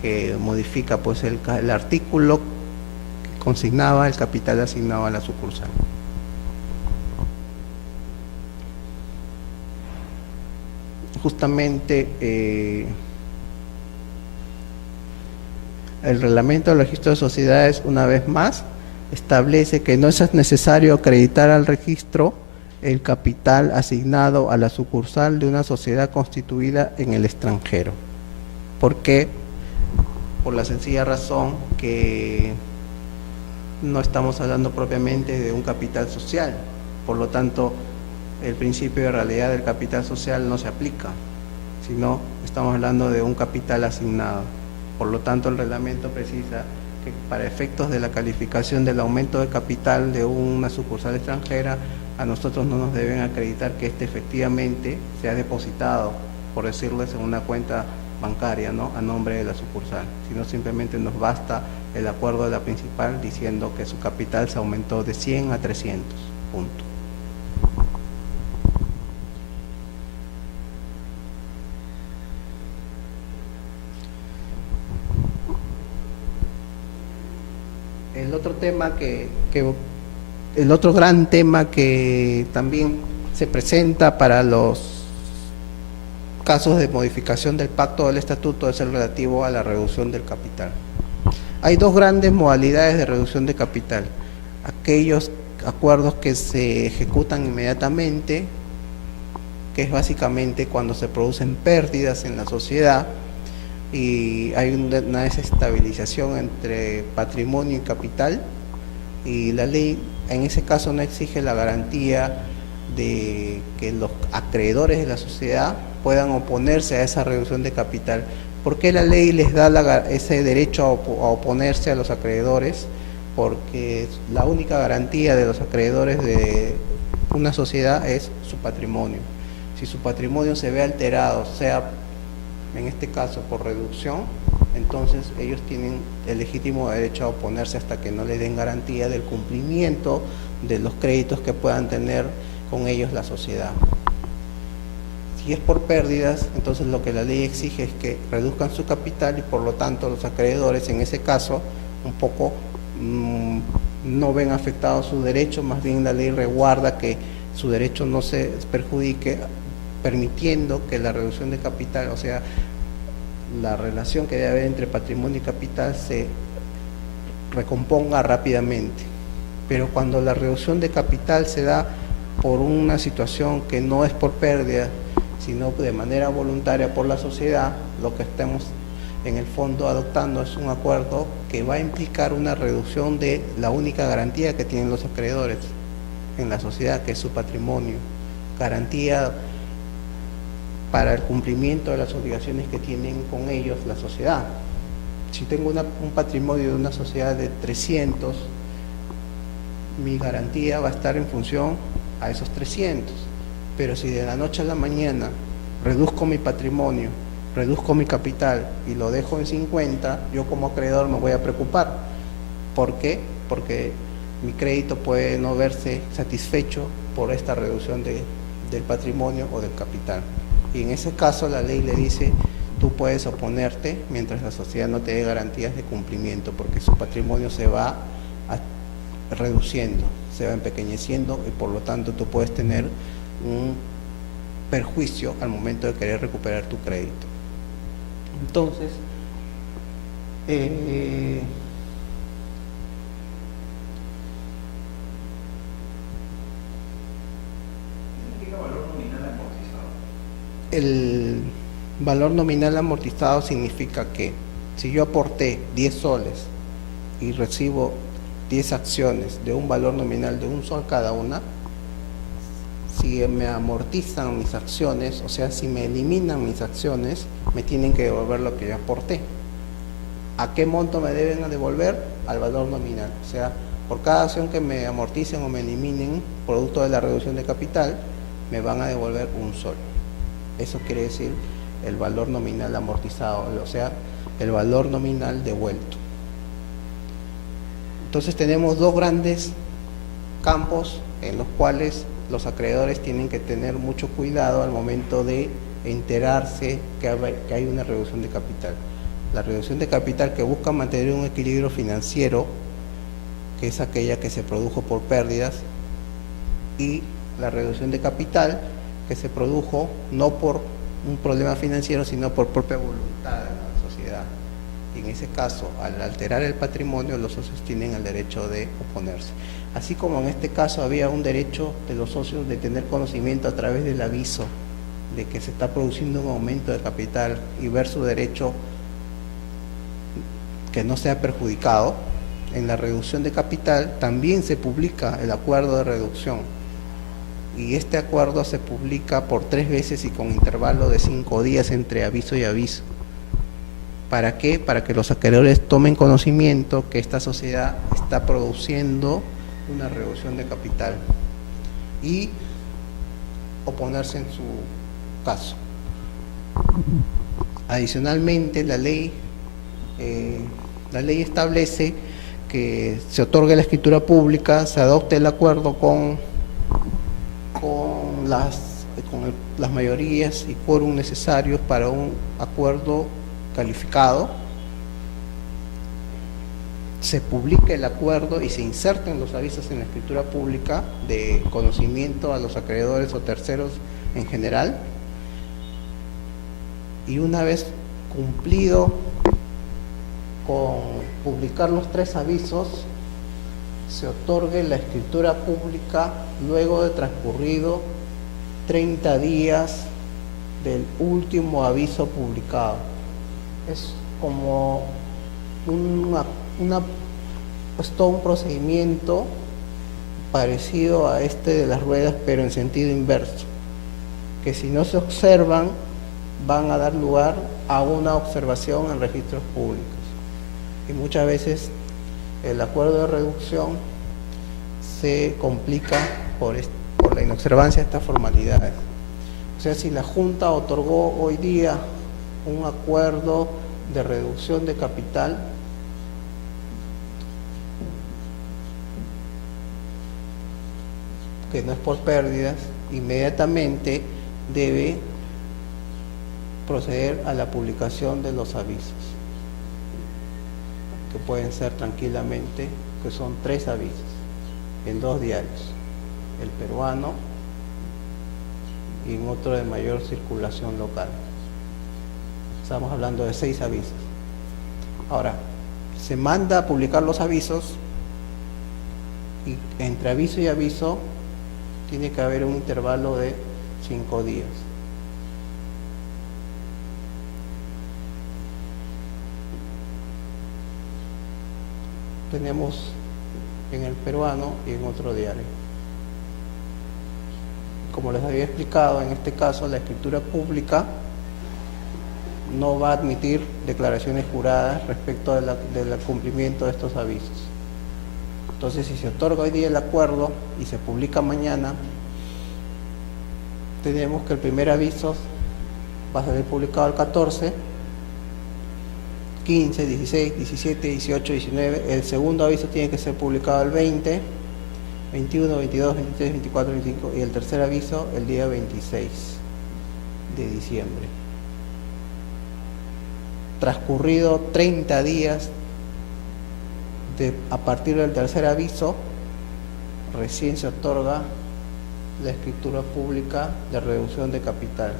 que modifica pues el artículo que consignaba el capital asignado a la sucursal. Justamente el reglamento del registro de sociedades, una vez más, establece que no es necesario acreditar al registro el capital asignado a la sucursal de una sociedad constituida en el extranjero, porque por la sencilla razón que no estamos hablando propiamente de un capital social, por lo tanto el principio de realidad del capital social no se aplica, sino estamos hablando de un capital asignado. Por lo tanto, el reglamento precisa que para efectos de la calificación del aumento de capital de una sucursal extranjera, a nosotros no nos deben acreditar que éste efectivamente se ha depositado, por decirles, en una cuenta bancaria, ¿no?, a nombre de la sucursal, sino simplemente nos basta el acuerdo de la principal diciendo que su capital se aumentó de 100 a 300, punto. El otro tema el otro gran tema que también se presenta para los casos de modificación del pacto del estatuto es el relativo a la reducción del capital. Hay dos grandes modalidades de reducción de capital: aquellos acuerdos que se ejecutan inmediatamente, que es básicamente cuando se producen pérdidas en la sociedad y hay una desestabilización entre patrimonio y capital, y la ley en ese caso no exige la garantía de que los acreedores de la sociedad puedan oponerse a esa reducción de capital. ¿Por qué la ley les da ese derecho a oponerse a los acreedores? Porque la única garantía de los acreedores de una sociedad es su patrimonio. Si su patrimonio se ve alterado, sea en este caso por reducción, entonces ellos tienen el legítimo derecho a oponerse hasta que no le den garantía del cumplimiento de los créditos que puedan tener con ellos la sociedad. Si es por pérdidas, entonces lo que la ley exige es que reduzcan su capital y por lo tanto los acreedores en ese caso un poco no ven afectado su derecho, más bien la ley resguarda que su derecho no se perjudique, permitiendo que la reducción de capital, o sea, la relación que debe haber entre patrimonio y capital se recomponga rápidamente. Pero cuando la reducción de capital se da por una situación que no es por pérdida, sino de manera voluntaria por la sociedad, lo que estamos en el fondo adoptando es un acuerdo que va a implicar una reducción de la única garantía que tienen los acreedores en la sociedad, que es su patrimonio, garantía para el cumplimiento de las obligaciones que tienen con ellos la sociedad. Si tengo un patrimonio de una sociedad de 300, mi garantía va a estar en función a esos 300, pero si de la noche a la mañana reduzco mi patrimonio, reduzco mi capital y lo dejo en 50, yo como acreedor me voy a preocupar. ¿Por qué? Porque mi crédito puede no verse satisfecho por esta reducción del patrimonio o del capital. Y en ese caso la ley le dice, tú puedes oponerte mientras la sociedad no te dé garantías de cumplimiento, porque su patrimonio se va reduciendo, se va empequeñeciendo y por lo tanto tú puedes tener un perjuicio al momento de querer recuperar tu crédito. Entonces, ¿qué valor nominal amortizado? El valor nominal amortizado significa que si yo aporté 10 soles y recibo 10 acciones de un valor nominal de 1 sol cada una, si me amortizan mis acciones, o sea, si me eliminan mis acciones, me tienen que devolver lo que yo aporté. ¿A qué monto me deben devolver? Al valor nominal. O sea, por cada acción que me amorticen o me eliminen, producto de la reducción de capital, me van a devolver 1 sol. Eso quiere decir el valor nominal amortizado, o sea, el valor nominal devuelto. Entonces tenemos dos grandes campos en los cuales los acreedores tienen que tener mucho cuidado al momento de enterarse que hay una reducción de capital. La reducción de capital que busca mantener un equilibrio financiero, que es aquella que se produjo por pérdidas, y la reducción de capital que se produjo no por un problema financiero, sino por propia voluntad de la sociedad. Y en ese caso, al alterar el patrimonio, los socios tienen el derecho de oponerse. Así como en este caso había un derecho de los socios de tener conocimiento a través del aviso de que se está produciendo un aumento de capital y ver su derecho que no sea perjudicado, en la reducción de capital también se publica el acuerdo de reducción. Y este acuerdo se publica por 3 veces y con intervalo de 5 días entre aviso y aviso. ¿Para qué? Para que los acreedores tomen conocimiento que esta sociedad está produciendo una reducción de capital y oponerse en su caso. Adicionalmente, la ley establece que se otorgue la escritura pública, se adopte el acuerdo con las mayorías y quórum necesarios para un acuerdo calificado, se publique el acuerdo y se inserten los avisos en la escritura pública de conocimiento a los acreedores o terceros en general, y una vez cumplido con publicar los 3 avisos, se otorgue la escritura pública luego de transcurrido 30 días del último aviso publicado. Es como pues todo un procedimiento parecido a este de las ruedas, pero en sentido inverso, que si no se observan van a dar lugar a una observación en registros públicos. Y muchas veces el acuerdo de reducción se complica por la inobservancia de estas formalidades. O sea, si la Junta otorgó hoy día un acuerdo de reducción de capital, que no es por pérdidas, inmediatamente debe proceder a la publicación de los avisos, que pueden ser tranquilamente, que son 3 avisos, en 2 diarios, el peruano y en otro de mayor circulación local. Estamos hablando de 6 avisos. Ahora, se manda a publicar los avisos y entre aviso y aviso tiene que haber un intervalo de 5 días. Tenemos en el peruano y en otro diario. Como les había explicado, en este caso la escritura pública no va a admitir declaraciones juradas respecto del cumplimiento de estos avisos. Entonces, si se otorga hoy día el acuerdo y se publica mañana, tenemos que el primer aviso va a salir publicado el 14, 15, 16, 17, 18, 19. El segundo aviso tiene que ser publicado el 20, 21, 22, 23, 24, 25 y el tercer aviso el día 26 de diciembre. Transcurrido 30 días a partir del tercer aviso, recién se otorga la escritura pública de reducción de capital,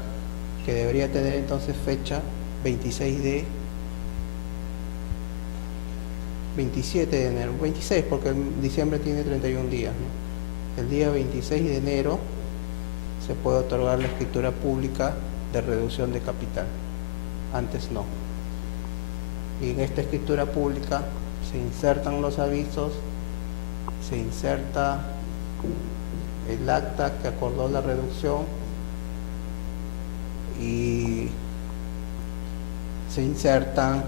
que debería tener entonces fecha 27 de enero, 26 porque diciembre tiene 31 días, ¿no? El día 26 de enero se puede otorgar la escritura pública de reducción de capital, antes no. Y en esta escritura pública se insertan los avisos, se inserta el acta que acordó la reducción y se insertan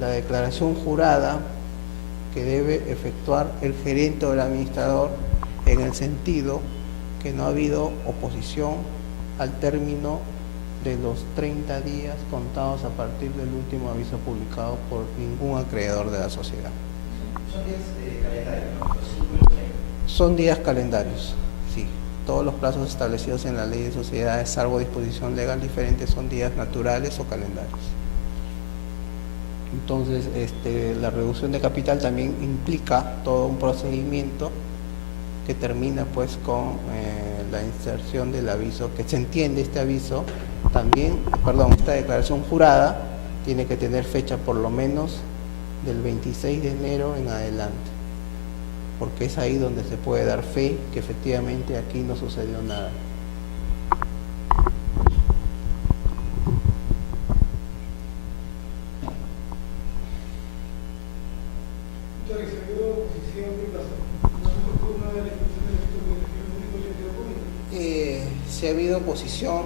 la declaración jurada que debe efectuar el gerente o el administrador, en el sentido que no ha habido oposición al término de los 30 días contados a partir del último aviso publicado por ningún acreedor de la sociedad. Son días calendarios, ¿no? Los 5 y los 30. Son días calendarios, sí. Todos los plazos establecidos en la ley de sociedades, salvo disposición legal diferente, son días naturales o calendarios. Entonces, la reducción de capital también implica todo un procedimiento que termina pues con la inserción del aviso, que se entiende este aviso también, esta declaración jurada tiene que tener fecha por lo menos del 26 de enero en adelante, porque es ahí donde se puede dar fe que efectivamente aquí no sucedió nada. si ha habido oposición,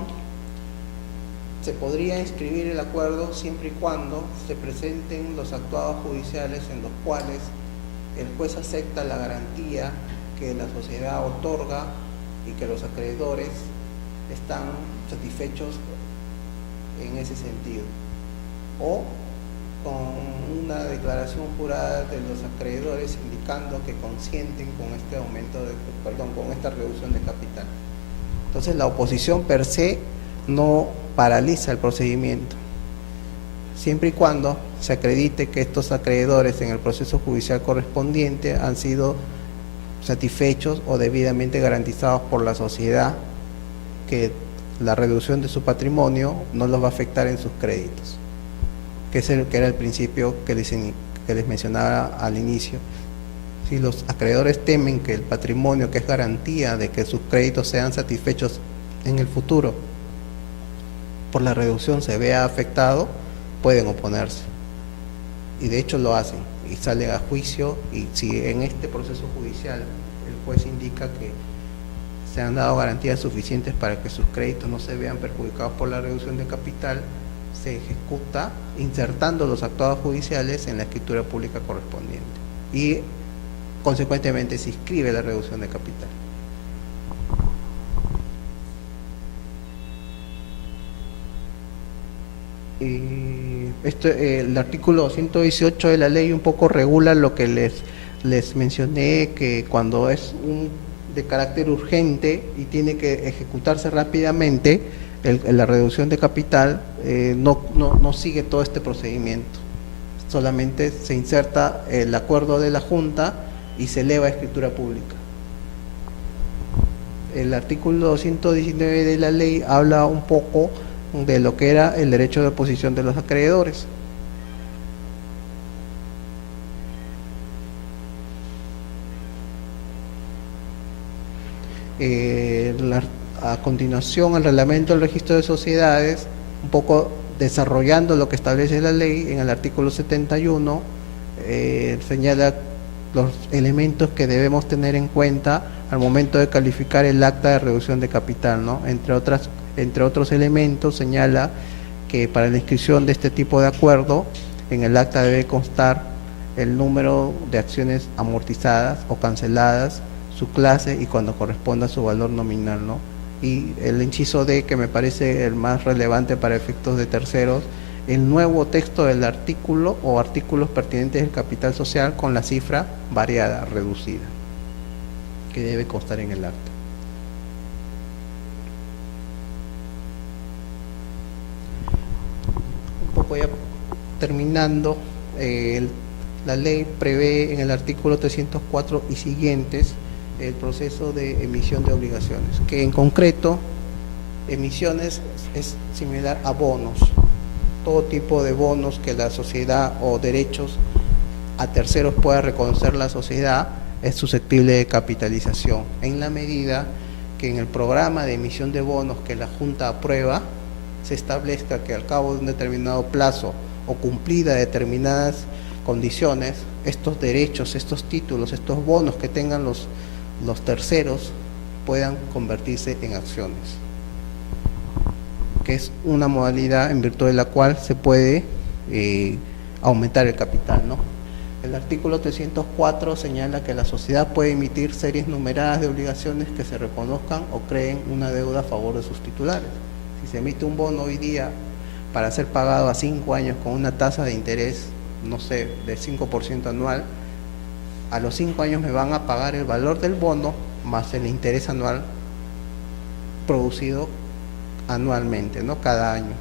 se podría inscribir el acuerdo siempre y cuando se presenten los actuados judiciales en los cuales el juez acepta la garantía que la sociedad otorga y que los acreedores están satisfechos en ese sentido, o con una declaración jurada de los acreedores indicando que consienten con este con esta reducción de capital. Entonces la oposición per se no paraliza el procedimiento, siempre y cuando se acredite que estos acreedores en el proceso judicial correspondiente han sido satisfechos o debidamente garantizados por la sociedad que la reducción de su patrimonio no los va a afectar en sus créditos, que era el principio que les mencionaba al inicio. Si los acreedores temen que el patrimonio, que es garantía de que sus créditos sean satisfechos en el futuro, por la reducción se vea afectado, pueden oponerse. Y de hecho lo hacen, y salen a juicio, y si en este proceso judicial el juez indica que se han dado garantías suficientes para que sus créditos no se vean perjudicados por la reducción de capital, se ejecuta insertando los actuados judiciales en la escritura pública correspondiente y consecuentemente se inscribe la reducción de capital. El artículo 218 de la ley un poco regula lo que les mencioné, que cuando es de carácter urgente y tiene que ejecutarse rápidamente la reducción de capital, no sigue todo este procedimiento, solamente se inserta el acuerdo de la Junta y se eleva a escritura pública. El artículo 219 de la ley habla un poco de lo que era el derecho de oposición de los acreedores. A continuación, el reglamento del registro de sociedades, un poco desarrollando lo que establece la ley, en el artículo 71 señala los elementos que debemos tener en cuenta al momento de calificar el acta de reducción de capital, ¿no? Entre otros elementos, señala que para la inscripción de este tipo de acuerdo, en el acta debe constar el número de acciones amortizadas o canceladas, su clase y cuando corresponda su valor nominal, ¿no? Y el inciso D, que me parece el más relevante para efectos de terceros, el nuevo texto del artículo o artículos pertinentes del capital social con la cifra variada, reducida, que debe constar en el acta. Un poco ya terminando, la ley prevé en el artículo 304 y siguientes el proceso de emisión de obligaciones, que en concreto emisiones es similar a bonos, todo tipo de bonos que la sociedad o derechos a terceros pueda reconocer la sociedad es susceptible de capitalización, en la medida que en el programa de emisión de bonos que la Junta aprueba se establezca que al cabo de un determinado plazo o cumplida determinadas condiciones, estos derechos, estos títulos, estos bonos que tengan los terceros puedan convertirse en acciones, que es una modalidad en virtud de la cual se puede aumentar el capital, ¿no? El artículo 304 señala que la sociedad puede emitir series numeradas de obligaciones que se reconozcan o creen una deuda a favor de sus titulares. Si se emite un bono hoy día para ser pagado a 5 años con una tasa de interés, no sé, del 5% anual, a los 5 años me van a pagar el valor del bono más el interés anual producido anualmente, ¿no? Cada año.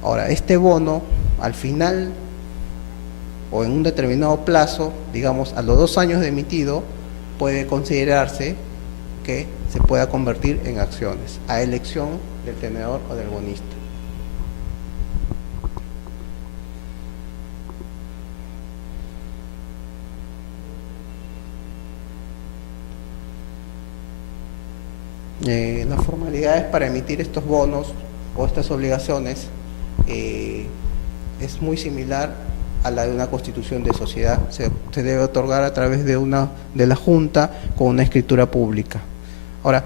Ahora, este bono, al final o en un determinado plazo, digamos a los 2 años de emitido, puede considerarse que se pueda convertir en acciones, a elección del tenedor o del bonista. Las formalidades para emitir estos bonos o estas obligaciones es muy similar a la de una constitución de sociedad. Se debe otorgar a través de la Junta con una escritura pública. Ahora,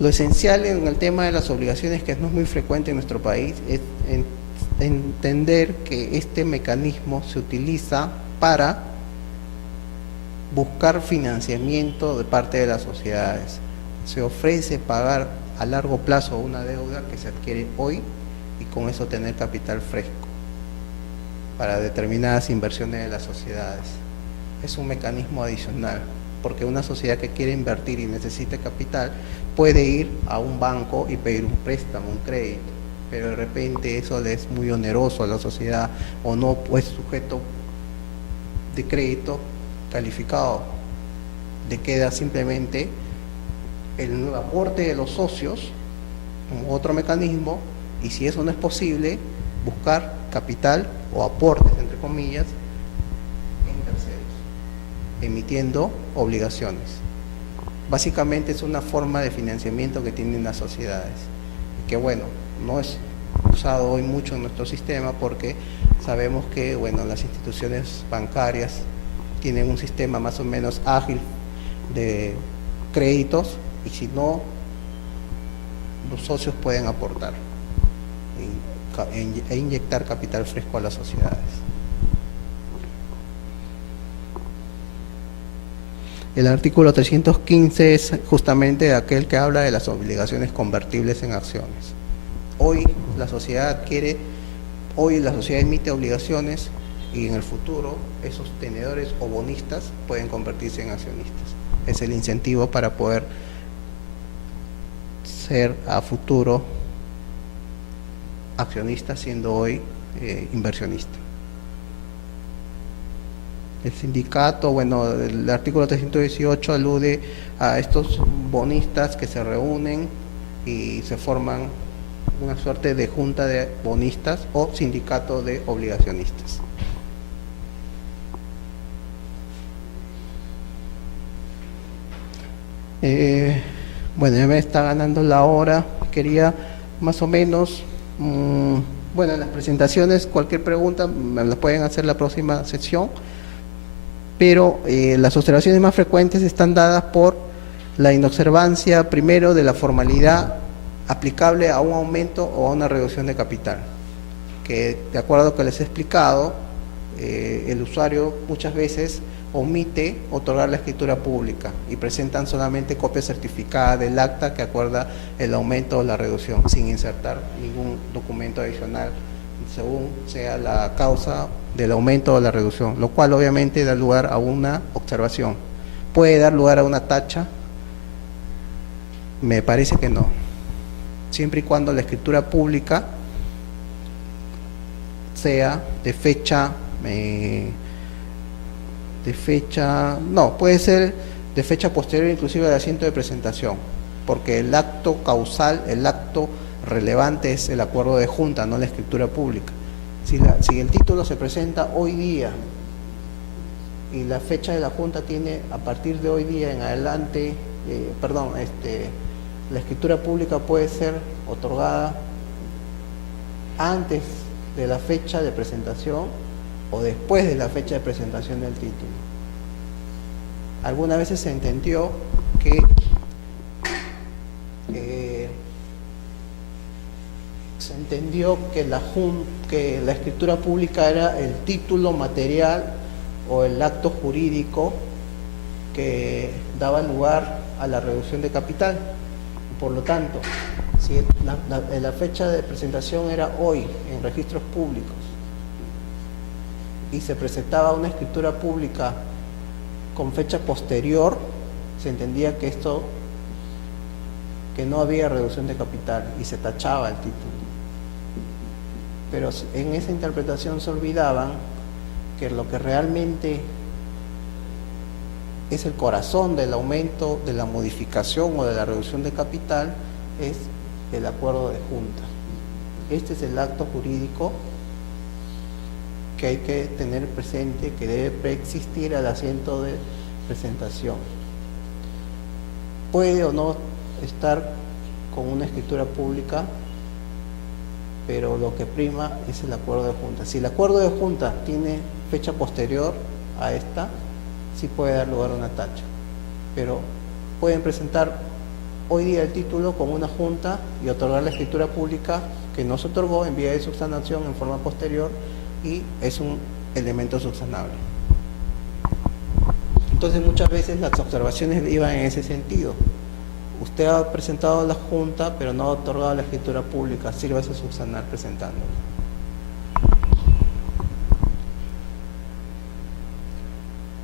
Lo esencial en el tema de las obligaciones, que no es muy frecuente en nuestro país, es entender que este mecanismo se utiliza para buscar financiamiento de parte de las sociedades. Se ofrece pagar a largo plazo una deuda que se adquiere hoy y con eso tener capital fresco para determinadas inversiones de las sociedades. Es un mecanismo adicional, porque una sociedad que quiere invertir y necesita capital puede ir a un banco y pedir un préstamo, un crédito, pero de repente eso le es muy oneroso a la sociedad o no es sujeto de crédito calificado. Le queda simplemente el aporte de los socios, otro mecanismo, y si eso no es posible, buscar capital o aportes, entre comillas, en terceros, emitiendo obligaciones. Básicamente es una forma de financiamiento que tienen las sociedades, que bueno, no es usado hoy mucho en nuestro sistema porque sabemos que bueno, las instituciones bancarias tienen un sistema más o menos ágil de créditos y si no, los socios pueden aportar e inyectar capital fresco a las sociedades. El artículo 315 es justamente aquel que habla de las obligaciones convertibles en acciones. Hoy la sociedad emite obligaciones y en el futuro esos tenedores o bonistas pueden convertirse en accionistas. Es el incentivo para poder ser a futuro accionista siendo hoy inversionista. El sindicato, bueno, el artículo 318 alude a estos bonistas que se reúnen y se forman una suerte de junta de bonistas o sindicato de obligacionistas. Bueno, ya me está ganando la hora. Quería más o menos, bueno, en las presentaciones cualquier pregunta me la pueden hacer la próxima sesión, pero las observaciones más frecuentes están dadas por la inobservancia, primero, de la formalidad aplicable a un aumento o a una reducción de capital, que de acuerdo a lo que les he explicado, el usuario muchas veces omite otorgar la escritura pública y presentan solamente copia certificada del acta que acuerda el aumento o la reducción, sin insertar ningún documento adicional según sea la causa del aumento o la reducción, lo cual obviamente da lugar a una observación. ¿Puede dar lugar a una tacha? Me parece que no, siempre y cuando la escritura pública sea de fecha, no, puede ser de fecha posterior inclusive al asiento de presentación, porque el acto causal, el acto relevante es el acuerdo de junta, no la escritura pública. Si el título se presenta hoy día y la fecha de la junta tiene a partir de hoy día en adelante, la escritura pública puede ser otorgada antes de la fecha de presentación o después de la fecha de presentación del título. Algunas veces se entendió que la escritura pública era el título material o el acto jurídico que daba lugar a la reducción de capital. Por lo tanto, si la fecha de presentación era hoy en registros públicos y se presentaba una escritura pública con fecha posterior, se entendía que no había reducción de capital y se tachaba el título. Pero en esa interpretación se olvidaban que lo que realmente es el corazón del aumento, de la modificación o de la reducción de capital es el acuerdo de junta. Este es el acto jurídico que hay que tener presente, que debe preexistir al asiento de presentación. Puede o no estar con una escritura pública, pero lo que prima es el acuerdo de junta. Si el acuerdo de junta tiene fecha posterior a esta, sí puede dar lugar a una tacha, pero pueden presentar hoy día el título con una junta y otorgar la escritura pública que no se otorgó en vía de subsanación en forma posterior y es un elemento subsanable. Entonces muchas veces las observaciones iban en ese sentido. Usted ha presentado la junta pero no ha otorgado la escritura pública, sírvase a subsanar presentándola.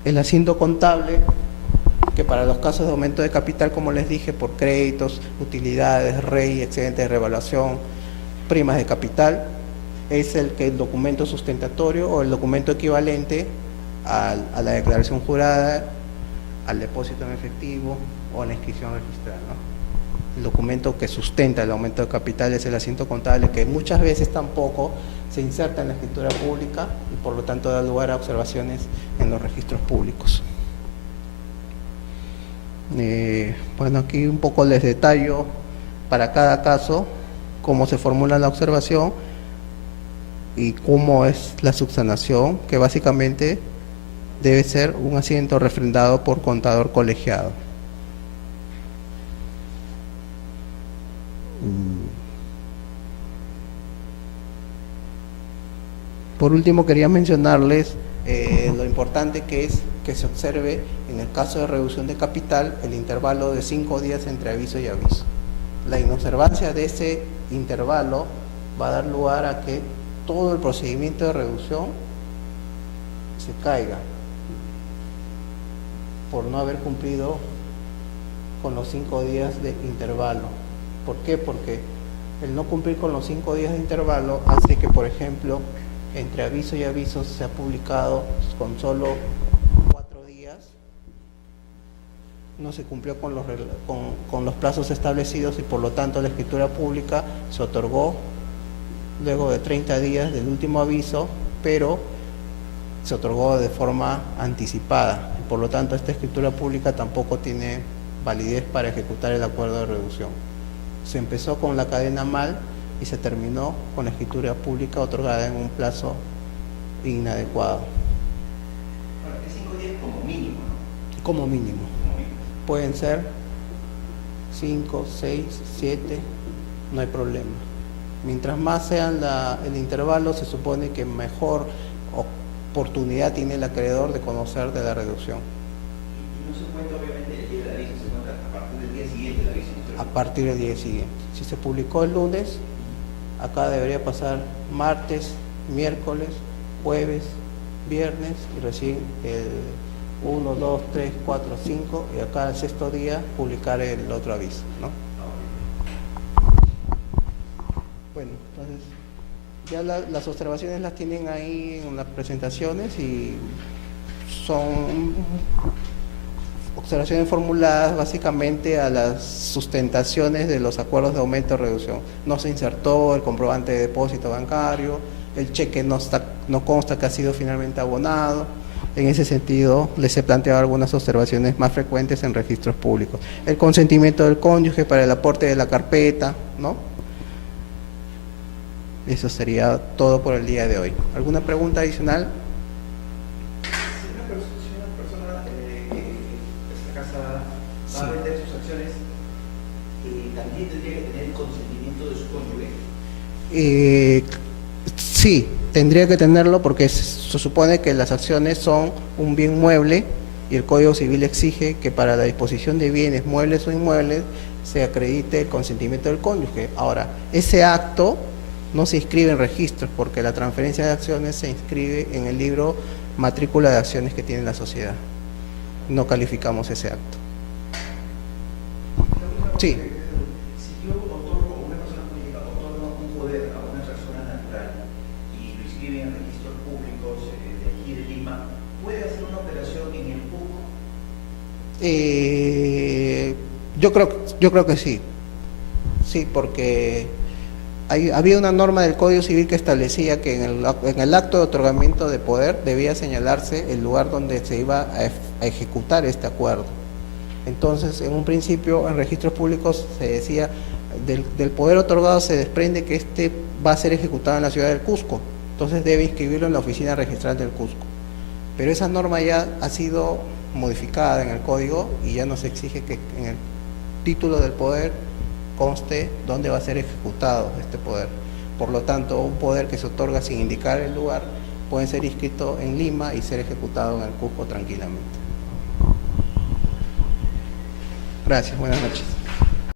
El asiento contable, que para los casos de aumento de capital, como les dije, por créditos, utilidades, REI, excedente de revaluación, primas de capital, es el documento sustentatorio o el documento equivalente a la declaración jurada, al depósito en efectivo o a la inscripción registral, ¿no? El documento que sustenta el aumento de capital es el asiento contable, que muchas veces tampoco se inserta en la escritura pública y por lo tanto da lugar a observaciones en los registros públicos. Bueno, aquí un poco les detallo para cada caso cómo se formula la observación y cómo es la subsanación, que básicamente debe ser un asiento refrendado por contador colegiado. Por último, quería mencionarles lo importante que es que se observe en el caso de reducción de capital el intervalo de 5 días entre aviso y aviso. La inobservancia de ese intervalo va a dar lugar a que todo el procedimiento de reducción se caiga por no haber cumplido con los 5 días de intervalo. ¿Por qué? Porque el no cumplir con los 5 días de intervalo hace que, por ejemplo, entre aviso y aviso se ha publicado con solo 4 días, no se cumplió con los plazos establecidos y por lo tanto la escritura pública se otorgó luego de 30 días del último aviso, pero se otorgó de forma anticipada y por lo tanto esta escritura pública tampoco tiene validez para ejecutar el acuerdo de reducción. Se empezó con la cadena mal y se terminó con la escritura pública otorgada en un plazo inadecuado. Ahora, es 5 días como mínimo, ¿no? Como mínimo. Como mínimo. Pueden ser 5, 6, 7, no hay problema. Mientras más sean el intervalo, se supone que mejor oportunidad tiene el acreedor de conocer de la reducción. Y no se cuenta obviamente el día del aviso, se cuenta a partir del día siguiente del aviso. A partir del día siguiente. Si se publicó el lunes, acá debería pasar martes, miércoles, jueves, viernes y recién el 1, 2, 3, 4, 5 y acá el 6º día publicar el otro aviso, ¿no? Bueno, entonces ya las observaciones las tienen ahí en las presentaciones y son observaciones formuladas básicamente a las sustentaciones de los acuerdos de aumento o reducción. No se insertó el comprobante de depósito bancario, el cheque no consta que ha sido finalmente abonado. En ese sentido, les he planteado algunas observaciones más frecuentes en registros públicos. El consentimiento del cónyuge para el aporte de la carpeta, ¿no? Eso sería todo por el día de hoy. ¿Alguna pregunta adicional? Si una persona que está casada va a vender sus acciones, también tendría que tener el consentimiento de su cónyuge. Sí, tendría que tenerlo porque se supone que las acciones son un bien mueble y el Código Civil exige que para la disposición de bienes muebles o inmuebles se acredite el consentimiento del cónyuge. Ahora, ese acto no se inscribe en registros porque la transferencia de acciones se inscribe en el libro matrícula de acciones que tiene la sociedad. No calificamos ese acto. Sí. Si yo otorgo, una persona jurídica otorga un poder a una persona natural y lo inscribe en registros públicos de aquí de Lima, ¿puede hacer una operación en el PUC? Yo creo que sí. Sí, porque había una norma del Código Civil que establecía que en el acto de otorgamiento de poder debía señalarse el lugar donde se iba a ejecutar este acuerdo. Entonces, en un principio, en registros públicos se decía, del poder otorgado se desprende que este va a ser ejecutado en la ciudad del Cusco, entonces debe inscribirlo en la oficina registral del Cusco. Pero esa norma ya ha sido modificada en el código y ya no se exige que título del poder conste dónde va a ser ejecutado este poder. Por lo tanto, un poder que se otorga sin indicar el lugar puede ser inscrito en Lima y ser ejecutado en el Cusco tranquilamente. Gracias, buenas noches.